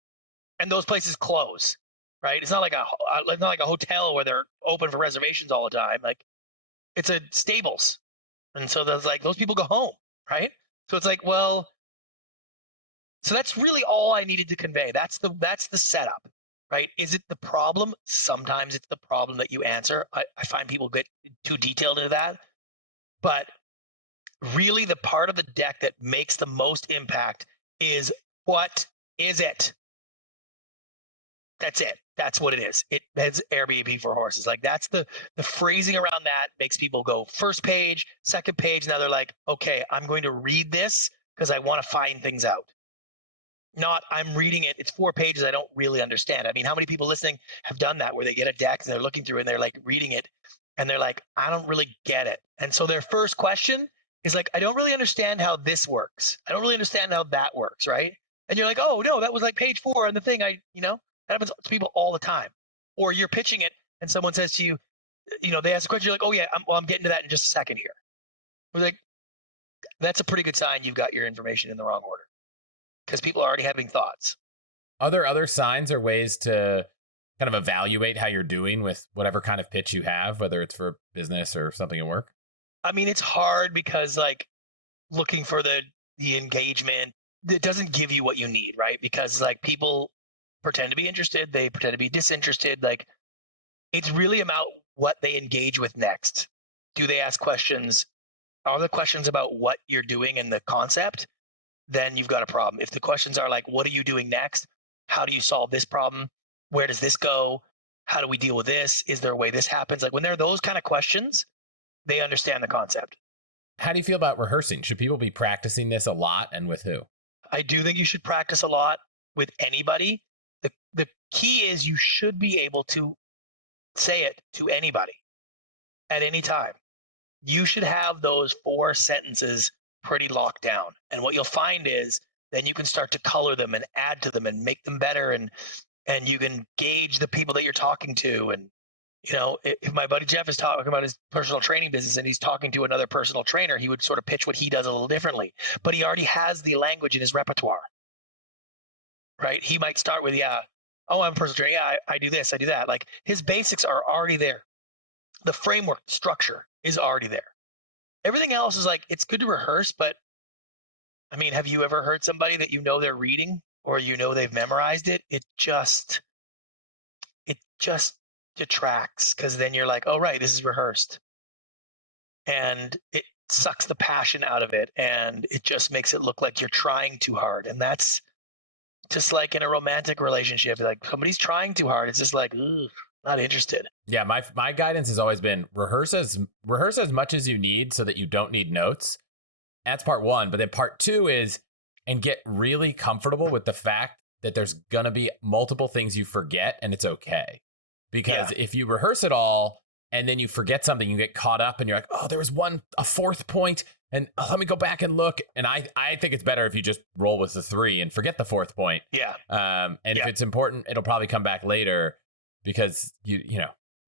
And those places close, right? It's not like a hotel where they're open for reservations all the time. Like, it's a stables. And so there's like, those people go home, right? So it's like, well, so that's really all I needed to convey. That's the setup, right? Is it the problem? Sometimes it's the problem that you answer. I find people get too detailed into that. But really the part of the deck that makes the most impact is, what is it? That's it. That's what it is. It has Airbnb for horses. Like, that's the phrasing around that makes people go first page, second page. Now they're like, okay, I'm going to read this because I want to find things out. Not, I'm reading it, it's 4 pages, I don't really understand. I mean, how many people listening have done that, where they get a deck and they're looking through and they're like reading it and they're like, I don't really get it. And so their first question is like, I don't really understand how this works. I don't really understand how that works, right? And you're like, oh no, that was like page 4 on the thing. That happens to people all the time. Or you're pitching it and someone says to you, they ask a question, you're like, oh yeah, I'm getting to that in just a second here. We're like, that's a pretty good sign you've got your information in the wrong order because people are already having thoughts. Are there other signs or ways to kind of evaluate how you're doing with whatever kind of pitch you have, whether it's for business or something at work? I mean, it's hard because like looking for the engagement, it doesn't give you what you need, right? Because like people pretend to be interested, they pretend to be disinterested. Like it's really about what they engage with next. Do they ask questions? Are the questions about what you're doing and the concept? Then you've got a problem. If the questions are like, what are you doing next? How do you solve this problem? Where does this go? How do we deal with this? Is there a way this happens? Like when there are those kind of questions, they understand the concept. How do you feel about rehearsing? Should people be practicing this a lot, and with who? I do think you should practice a lot with anybody. The key is you should be able to say it to anybody at any time. You should have those 4 sentences pretty locked down. And what you'll find is then you can start to color them and add to them and make them better. And you can gauge the people that you're talking to. And, if my buddy Jeff is talking about his personal training business and he's talking to another personal trainer, he would sort of pitch what he does a little differently. But he already has the language in his repertoire, right? He might start with, yeah, oh, I'm a personal trainer. Yeah, I do this, I do that. Like his basics are already there. The framework structure is already there. Everything else is like, it's good to rehearse, but I mean, have you ever heard somebody that they're reading or they've memorized it? It just detracts because then you're like, oh, right, this is rehearsed. And it sucks the passion out of it. And it just makes it look like you're trying too hard. And that's just like in a romantic relationship, like somebody's trying too hard. It's just like, ugh, not interested. Yeah, my guidance has always been rehearse as much as you need so that you don't need notes. That's part 1. But then part 2 is, and get really comfortable with the fact that there's going to be multiple things you forget, and it's okay. Because if you rehearse it all and then you forget something, you get caught up and you're like, oh, there was a 4th point, and let me go back and look. And I think it's better if you just roll with the 3 and forget the 4th point. Yeah. If it's important, it'll probably come back later because you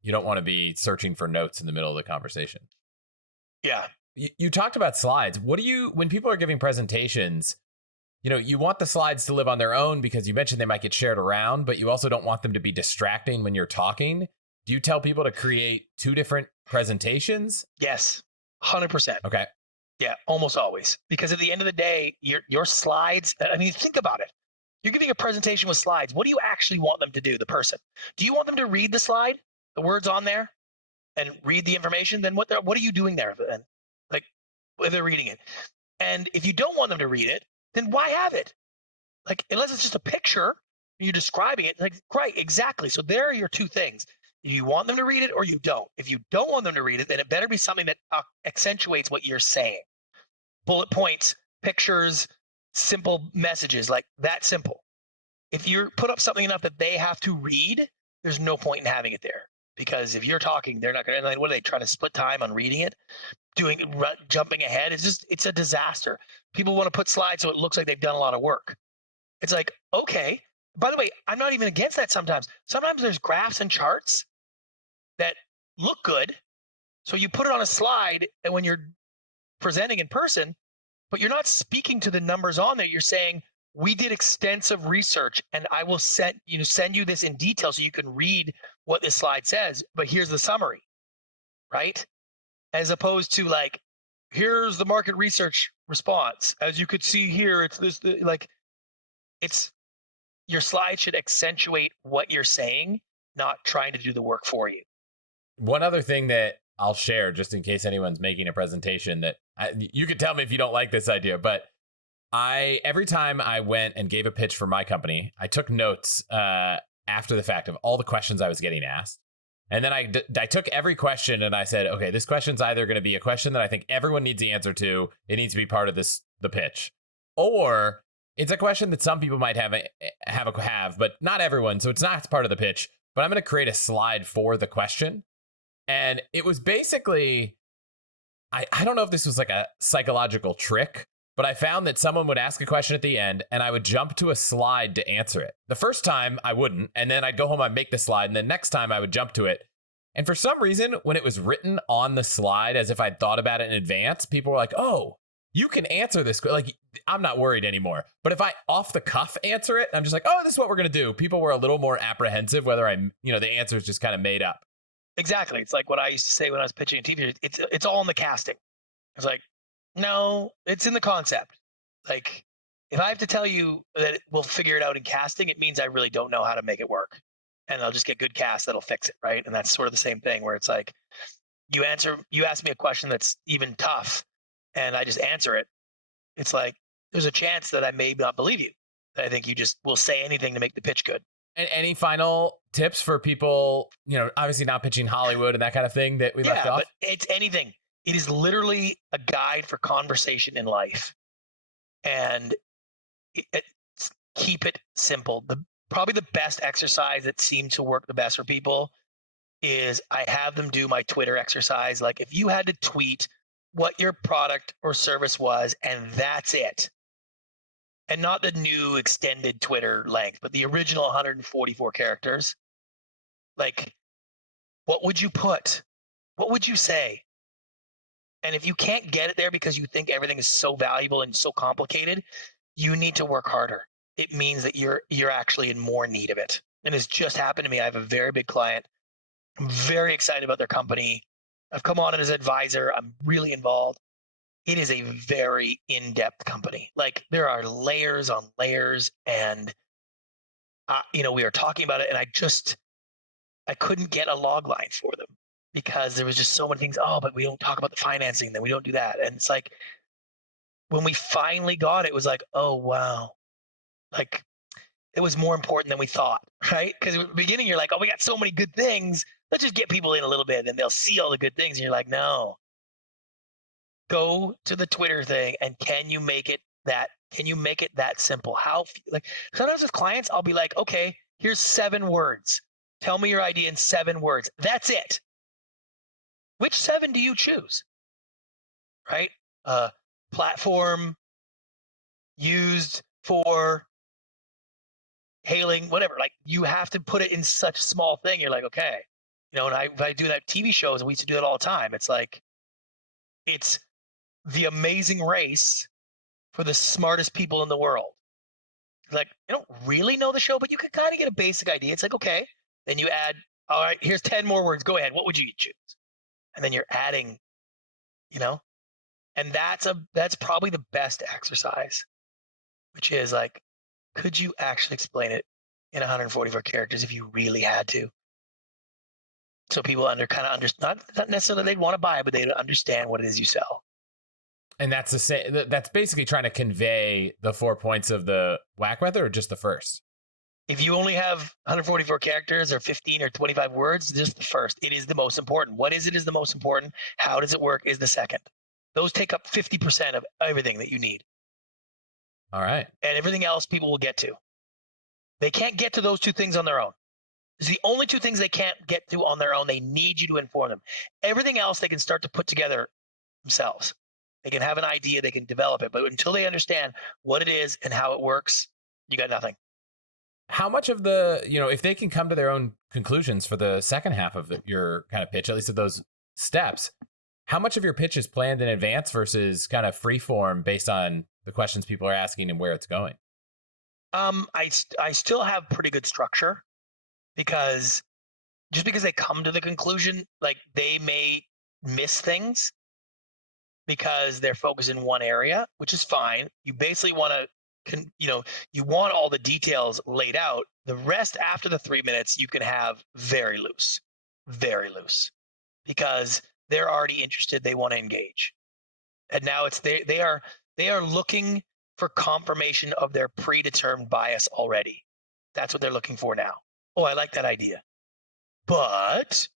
don't want to be searching for notes in the middle of the conversation. Yeah. You talked about slides. When people are giving presentations, you want the slides to live on their own because you mentioned they might get shared around, but you also don't want them to be distracting when you're talking. Do you tell people to create 2 different presentations? Yes, 100%. Okay. Yeah, almost always. Because at the end of the day, your slides, I mean, think about it. You're giving a presentation with slides. What do you actually want them to do, the person? Do you want them to read the slide, the words on there, and read the information? Then what are you doing there then? Like, if they're reading it. And if you don't want them to read it, then why have it? Like, unless it's just a picture, you're describing it. Like, right, exactly. So there are your 2 things. You want them to read it or you don't. If you don't want them to read it, then it better be something that accentuates what you're saying. Bullet points, pictures, simple messages, like that simple. If you put up something enough that they have to read, there's no point in having it there. Because if you're talking, they're not going to, like, what are they trying to split time on reading it? Jumping ahead? It's a disaster. People want to put slides so it looks like they've done a lot of work. It's like, okay. By the way, I'm not even against that sometimes. Sometimes there's graphs and charts that look good. So you put it on a slide and when you're presenting in person, but you're not speaking to the numbers on there. You're saying, we did extensive research and I will send you this in detail so you can read what this slide says, but here's the summary, right? As opposed to like, here's the market research response. As you could see here, your slide should accentuate what you're saying, not trying to do the work for you. One other thing that I'll share, just in case anyone's making a presentation, that you could tell me if you don't like this idea, but every time I went and gave a pitch for my company, I took notes after the fact of all the questions I was getting asked. And then I took every question and I said, okay, this question's either going to be a question that I think everyone needs the answer to. It needs to be part of the pitch. Or it's a question that some people might have, but not everyone. So it's not part of the pitch, but I'm going to create a slide for the question. And it was basically I don't know if this was like a psychological trick, but I found that someone would ask a question at the end and I would jump to a slide to answer it. The first time I wouldn't, and then I'd go home, I'd make the slide, and then next time I would jump to it. And for some reason, when it was written on the slide as if I'd thought about it in advance, people were like, oh, you can answer this. Like, I'm not worried anymore. But if I off the cuff answer it, I'm just like, oh, this is what we're going to do. People were a little more apprehensive whether the answer is just kind of made up. Exactly. It's like what I used to say when I was pitching a TV. It's all in the casting. It's like, no, it's in the concept. Like, if I have to tell you that we'll figure it out in casting, it means I really don't know how to make it work. And I'll just get good cast that'll fix it, right? And that's sort of the same thing where it's like, you ask me a question that's even tough, and I just answer it. It's like, there's a chance that I may not believe you. I think you just will say anything to make the pitch good. And any final tips for people, obviously not pitching Hollywood and that kind of thing that we left off? But it's anything. It is literally a guide for conversation in life. And keep it simple. Probably the best exercise that seemed to work the best for people is I have them do my Twitter exercise. Like, if you had to tweet what your product or service was, and that's it, and not the new extended Twitter length, but the original 144 characters, like, what would you put? What would you say? And if you can't get it there because you think everything is so valuable and so complicated, you need to work harder. It means that you're actually in more need of it. And it's just happened to me. I have a very big client. I'm very excited about their company. I've come on as an advisor. I'm really involved. It is a very in-depth company. Like, there are layers on layers, and we were talking about it, and I couldn't get a log line for them because there was just so many things. Oh, but we don't talk about the financing, then we don't do that. And it's like, when we finally got it, it was like, oh wow, like, it was more important than we thought, right? Because at the beginning you're like, oh, we got so many good things. Let's just get people in a little bit, and they'll see all the good things. And you're like, no. Go to the Twitter thing, and can you make it that simple? Like, sometimes with clients, I'll be like, okay, here's 7 words. Tell me your idea in 7 words. That's it. Which 7 do you choose? Right? Platform used for hailing, whatever. Like, you have to put it in such a small thing. You're like, okay. And if I do that TV shows, and we used to do that all the time. It's like, it's the amazing race for the smartest people in the world. Like, you don't really know the show, but you can kind of get a basic idea. It's like, okay, then you add, all right, here's 10 more words. Go ahead. What would you choose? And then you're adding, and that's probably the best exercise, which is like, could you actually explain it in 144 characters if you really had to? So people understand, not necessarily they'd want to buy, but they'd understand what it is you sell. And that's the same. That's basically trying to convey the 4 points of the WHAC method, or just the first? If you only have 144 characters or 15 or 25 words, just the first. It is the most important. What is it is the most important. How does it work is the second. Those take up 50% of everything that you need. All right. And everything else people will get to. They can't get to those 2 things on their own. It's the only 2 things they can't get to on their own. They need you to inform them. Everything else they can start to put together themselves. They can have an idea, they can develop it, but until they understand what it is and how it works, you got nothing. How much of the, if they can come to their own conclusions for the second half of your kind of pitch, at least of those steps, how much of your pitch is planned in advance versus kind of free form based on the questions people are asking and where it's going? I still have pretty good structure, because just because they come to the conclusion, like, they may miss things because they're focused in one area, which is fine. You basically want to, you want all the details laid out. The rest after the 3 minutes, you can have very loose, because they're already interested. They want to engage. And now they are looking for confirmation of their predetermined bias already. That's what they're looking for now. Oh, I like that idea. But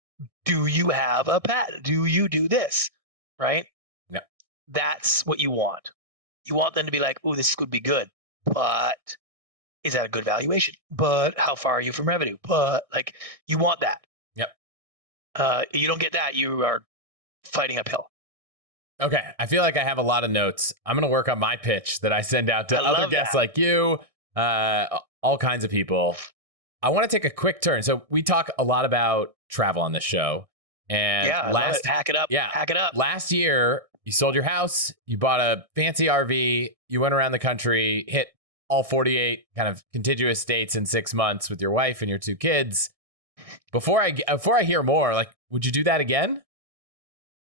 do you have a patent? Do you do this? Right? Yep. That's what you want. You want them to be like, oh, this could be good, but is that a good valuation? But how far are you from revenue? But, like, you want that. Yep. You don't get that, you are fighting uphill. Okay, I feel like I have a lot of notes. I'm going to work on my pitch that I send out to I other love guests that. like you, all kinds of people. I want to take a quick turn. So we talk a lot about travel on this show, and Yeah, I love it. Hack it up. yeah, Hack it up. last year you sold your house, you bought a fancy RV, you went around the country, hit all 48 kind of contiguous states in 6 months with your wife and your 2 kids. Before I hear more, like, would you do that again?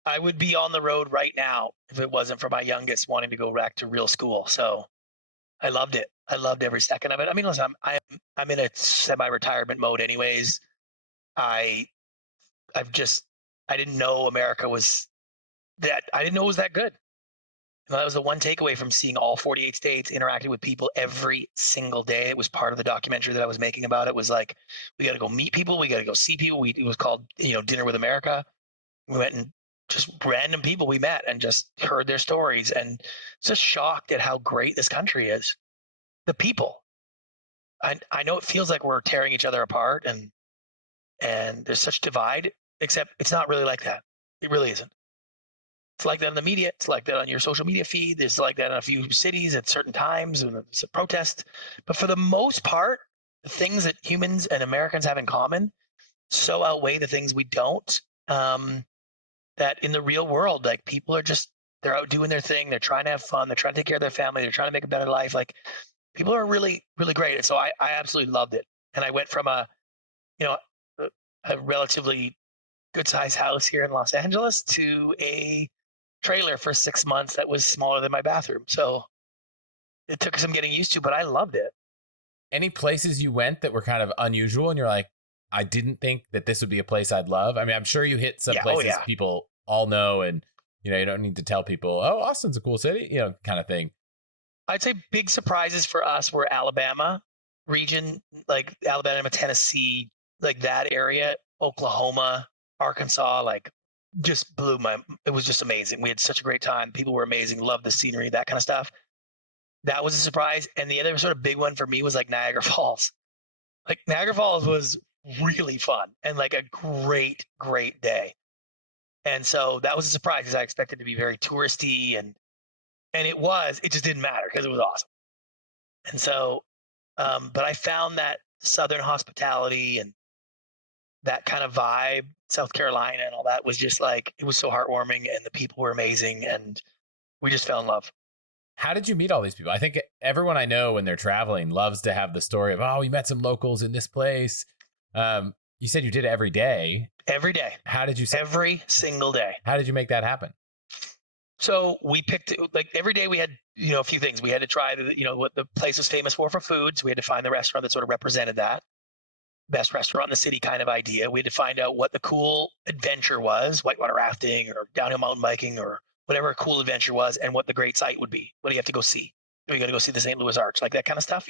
I would be on the road right now if it wasn't for my youngest wanting to go back to real school. So I loved it. I loved every second of it. I mean, listen, I'm in a semi-retirement mode anyways. I I've just I didn't know America was that I didn't know it was that good. And that was the one takeaway from seeing all 48 states, interacting with people every single day. It was part of the documentary that I was making about it. Was like, we got to go meet people, we got to go see people. It was called, Dinner with America. We went and just random people we met and just heard their stories and just shocked at how great this country is. The people. I know it feels like we're tearing each other apart and there's such divide, except it's not really like that. It really isn't. It's like that in the media. It's like that on your social media feed. It's like that in a few cities at certain times when it's a protest. But for the most part, the things that humans and Americans have in common so outweigh the things we don't. That in the real world, like people are just they're out doing their thing. They're trying to have fun. They're trying to take care of their family. They're trying to make a better life. Like people are really, really great. And so I absolutely loved it. And I went from you know, a, a relatively good sized house here in Los Angeles to a trailer for 6 months that was smaller than my bathroom. So it took some getting used to, but I loved it. Any places you went that were kind of unusual and you're like, I didn't think that this would be a place I'd love? I mean, I'm sure you hit some Yeah. Oh places yeah. people all know, and you don't need to tell people, oh, Austin's a cool city, kind of thing. I'd say big surprises for us were Alabama region, like Alabama, Tennessee, like that area, Oklahoma, Arkansas, like just it was just amazing. We had such a great time. People were amazing, loved the scenery, that kind of stuff. That was a surprise. And the other sort of big one for me was like Niagara Falls. Like Niagara Falls was really fun and like a great, great day. And so that was a surprise because I expected to be very touristy and it just didn't matter because it was awesome. And so but I found that Southern hospitality and that kind of vibe, South Carolina and all that was just like, it was so heartwarming and the people were amazing and we just fell in love. How did you meet all these people? I think everyone I know when they're traveling loves to have the story of, oh, we met some locals in this place. You said you did it every day. Every day. How did you every single day? How did you make that happen? So we picked like every day we had, a few things. We had to try what the place was famous for food. So we had to find the restaurant that sort of represented that. Best restaurant in the city kind of idea. We had to find out what the cool adventure was, whitewater rafting or downhill mountain biking or whatever a cool adventure was, and what the great site would be. What do you have to go see? You got to go see the St. Louis Arch, like that kind of stuff,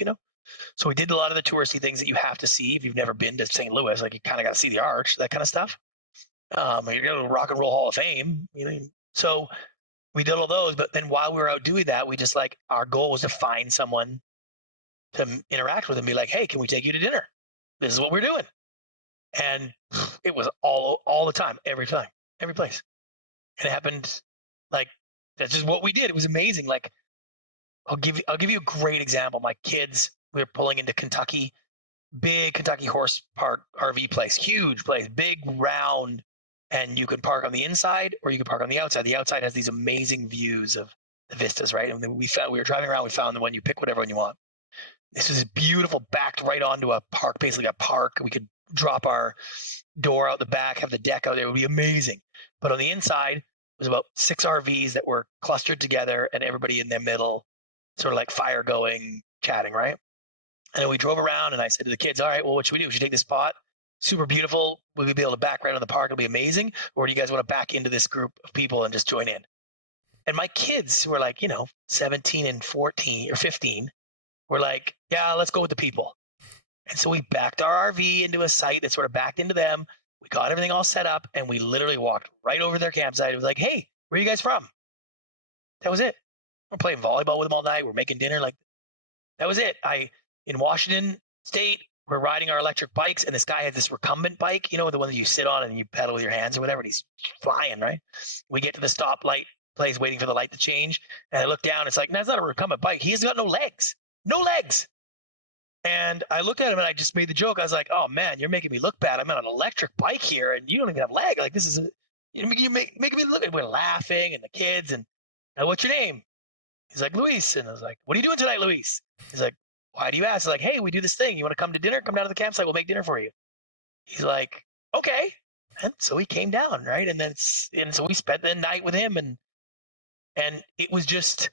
So we did a lot of the touristy things that you have to see if you've never been to St. Louis. Like you kind of got to see the Arch, that kind of stuff. You're going to Rock and Roll Hall of Fame, So we did all those, but then while we were out doing that, we just like our goal was to find someone to interact with and be like, hey, can we take you to dinner? This is what we're doing. And it was all the time, every time, every place. And it happened like that's just what we did. It was amazing. Like I'll give you a great example. My kids, we were pulling into Kentucky, big Kentucky Horse Park RV place, huge place, big round, and you can park on the inside or you can park on the outside. The outside has these amazing views of the vistas, right? And then we were driving around, we found the one you pick whatever one you want. This was beautiful, backed right onto a park, basically a park. We could drop our door out the back, have the deck out there. It would be amazing. But on the inside was about 6 RVs that were clustered together and everybody in the middle, sort of like fire going, chatting, right? And then we drove around and I said to the kids, all right, well, what should we do? We should take this spot. Super beautiful. We'll be able to back right on the park. It'll be amazing. Or do you guys want to back into this group of people and just join in? And my kids who were like, 17 and 14 or 15 were like, yeah, let's go with the people. And so we backed our RV into a site that sort of backed into them. We got everything all set up and we literally walked right over their campsite. It was like, hey, where are you guys from? That was it. We're playing volleyball with them all night. We're making dinner. Like that was it. In Washington State, we're riding our electric bikes and this guy had this recumbent bike, the one that you sit on and you pedal with your hands or whatever. And he's flying, right? We get to the stoplight place waiting for the light to change. And I look down, it's like, that's not a recumbent bike. He's got no legs. No legs. And I look at him and I just made the joke. I was like, oh man, you're making me look bad. I'm on an electric bike here and you don't even have leg. Like this is, you're making me look. We're laughing and the kids and what's your name? He's like, Luis. And I was like, what are you doing tonight, Luis? He's like, why do you ask? I was like, hey, we do this thing. You want to come to dinner? Come down to the campsite. We'll make dinner for you. He's like, okay. And so he came down, right? And so we spent the night with him and it was just,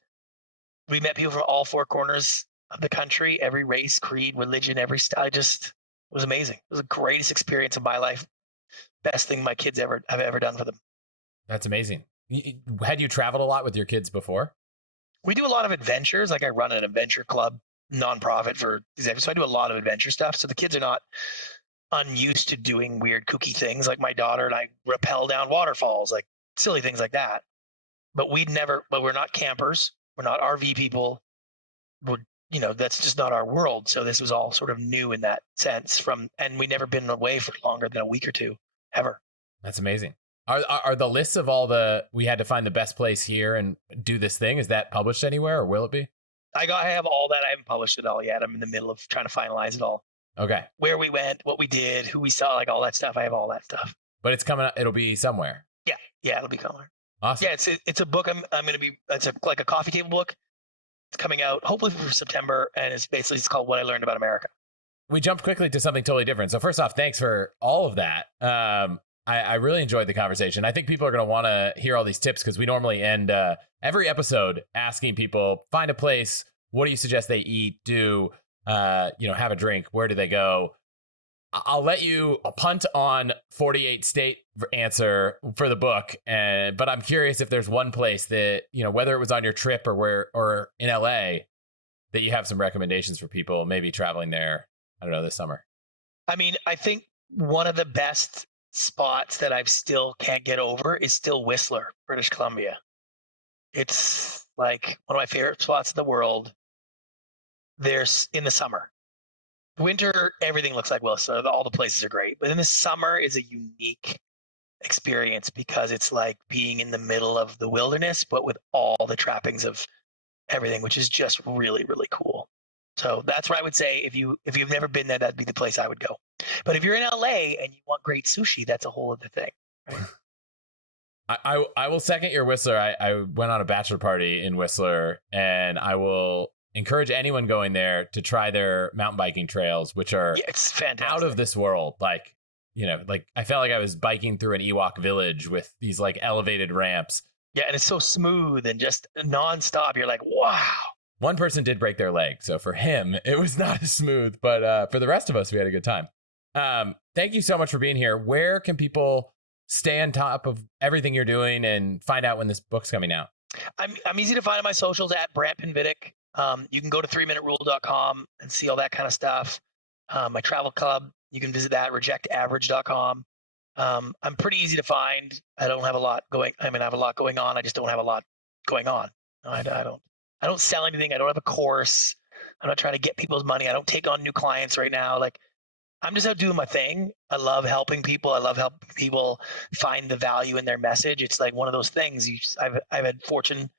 we met people from all four corners of the country, every race, creed, religion, every style. Just it was amazing. It was the greatest experience of my life. Best thing my kids have ever done for them. That's amazing. Had you traveled a lot with your kids before? We do a lot of adventures. Like I run an adventure club nonprofit for executives. So I do a lot of adventure stuff. So the kids are not unused to doing weird kooky things. Like my daughter and I rappel down waterfalls, like silly things like that. But we're not campers. We're not RV people. That's just not our world. So this was all sort of new in that sense and we never been away for longer than a week or two ever. That's amazing. Are the lists of we had to find the best place here and do this thing, is that published anywhere or will it be? I have all that. I haven't published it all yet. I'm in the middle of trying to finalize it all. Okay. Where we went, what we did, who we saw, like all that stuff. I have all that stuff. But it's coming up. It'll be somewhere. Yeah, it'll be coming. Awesome. Yeah, it's a book. It's like a coffee table book. It's coming out hopefully for September, and it's called What I Learned About America. We jumped quickly to something totally different. So first off, thanks for all of that. I really enjoyed the conversation. I think people are going to want to hear all these tips because we normally end every episode asking people, find a place. What do you suggest they eat, do, have a drink? Where do they go? I'll let you punt on 48 state answer for the book. But I'm curious if there's one place that, whether it was on your trip or in LA, that you have some recommendations for people maybe traveling there, I don't know, this summer. I mean, I think one of the best spots that I still can't get over is still Whistler, British Columbia. It's like one of my favorite spots in the world. There's in the summer. Winter, everything looks like Whistler. All the places are great. But in the summer is a unique experience because it's like being in the middle of the wilderness, but with all the trappings of everything, which is just really, really cool. So that's where I would say if you've never been there, that'd be the place I would go. But if you're in LA and you want great sushi, that's a whole other thing. Right? I will second your Whistler. I went on a bachelor party in Whistler, and I will encourage anyone going there to try their mountain biking trails, which are it's fantastic. Out of this world. Like I felt like I was biking through an Ewok village with these like elevated ramps. Yeah, and it's so smooth and just nonstop. You're like, wow. One person did break their leg, so for him, it was not as smooth. But for the rest of us, we had a good time. Thank you so much for being here. Where can people stay on top of everything you're doing and find out when this book's coming out? I'm easy to find on my socials at Brant Pinvidic. You can go to 3minuterule.com and see all that kind of stuff. My travel club, you can visit that, rejectaverage.com. I'm pretty easy to find. I don't have a lot going. I have a lot going on. I just don't have a lot going on. I don't sell anything. I don't have a course. I'm not trying to get people's money. I don't take on new clients right now. Like I'm just out doing my thing. I love helping people. I love helping people find the value in their message. It's like one of those things. I've had Fortune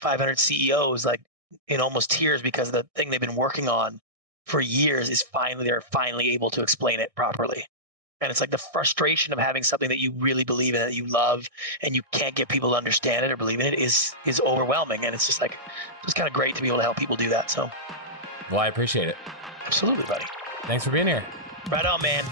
500 CEOs like in almost tears because the thing they've been working on for years is they're finally able to explain it properly. And it's like the frustration of having something that you really believe in, that you love, and you can't get people to understand it or believe in it is overwhelming. And it's just like, it's kind of great to be able to help people do that. So, well, I appreciate it. Absolutely, buddy. Thanks for being here. Right on, man.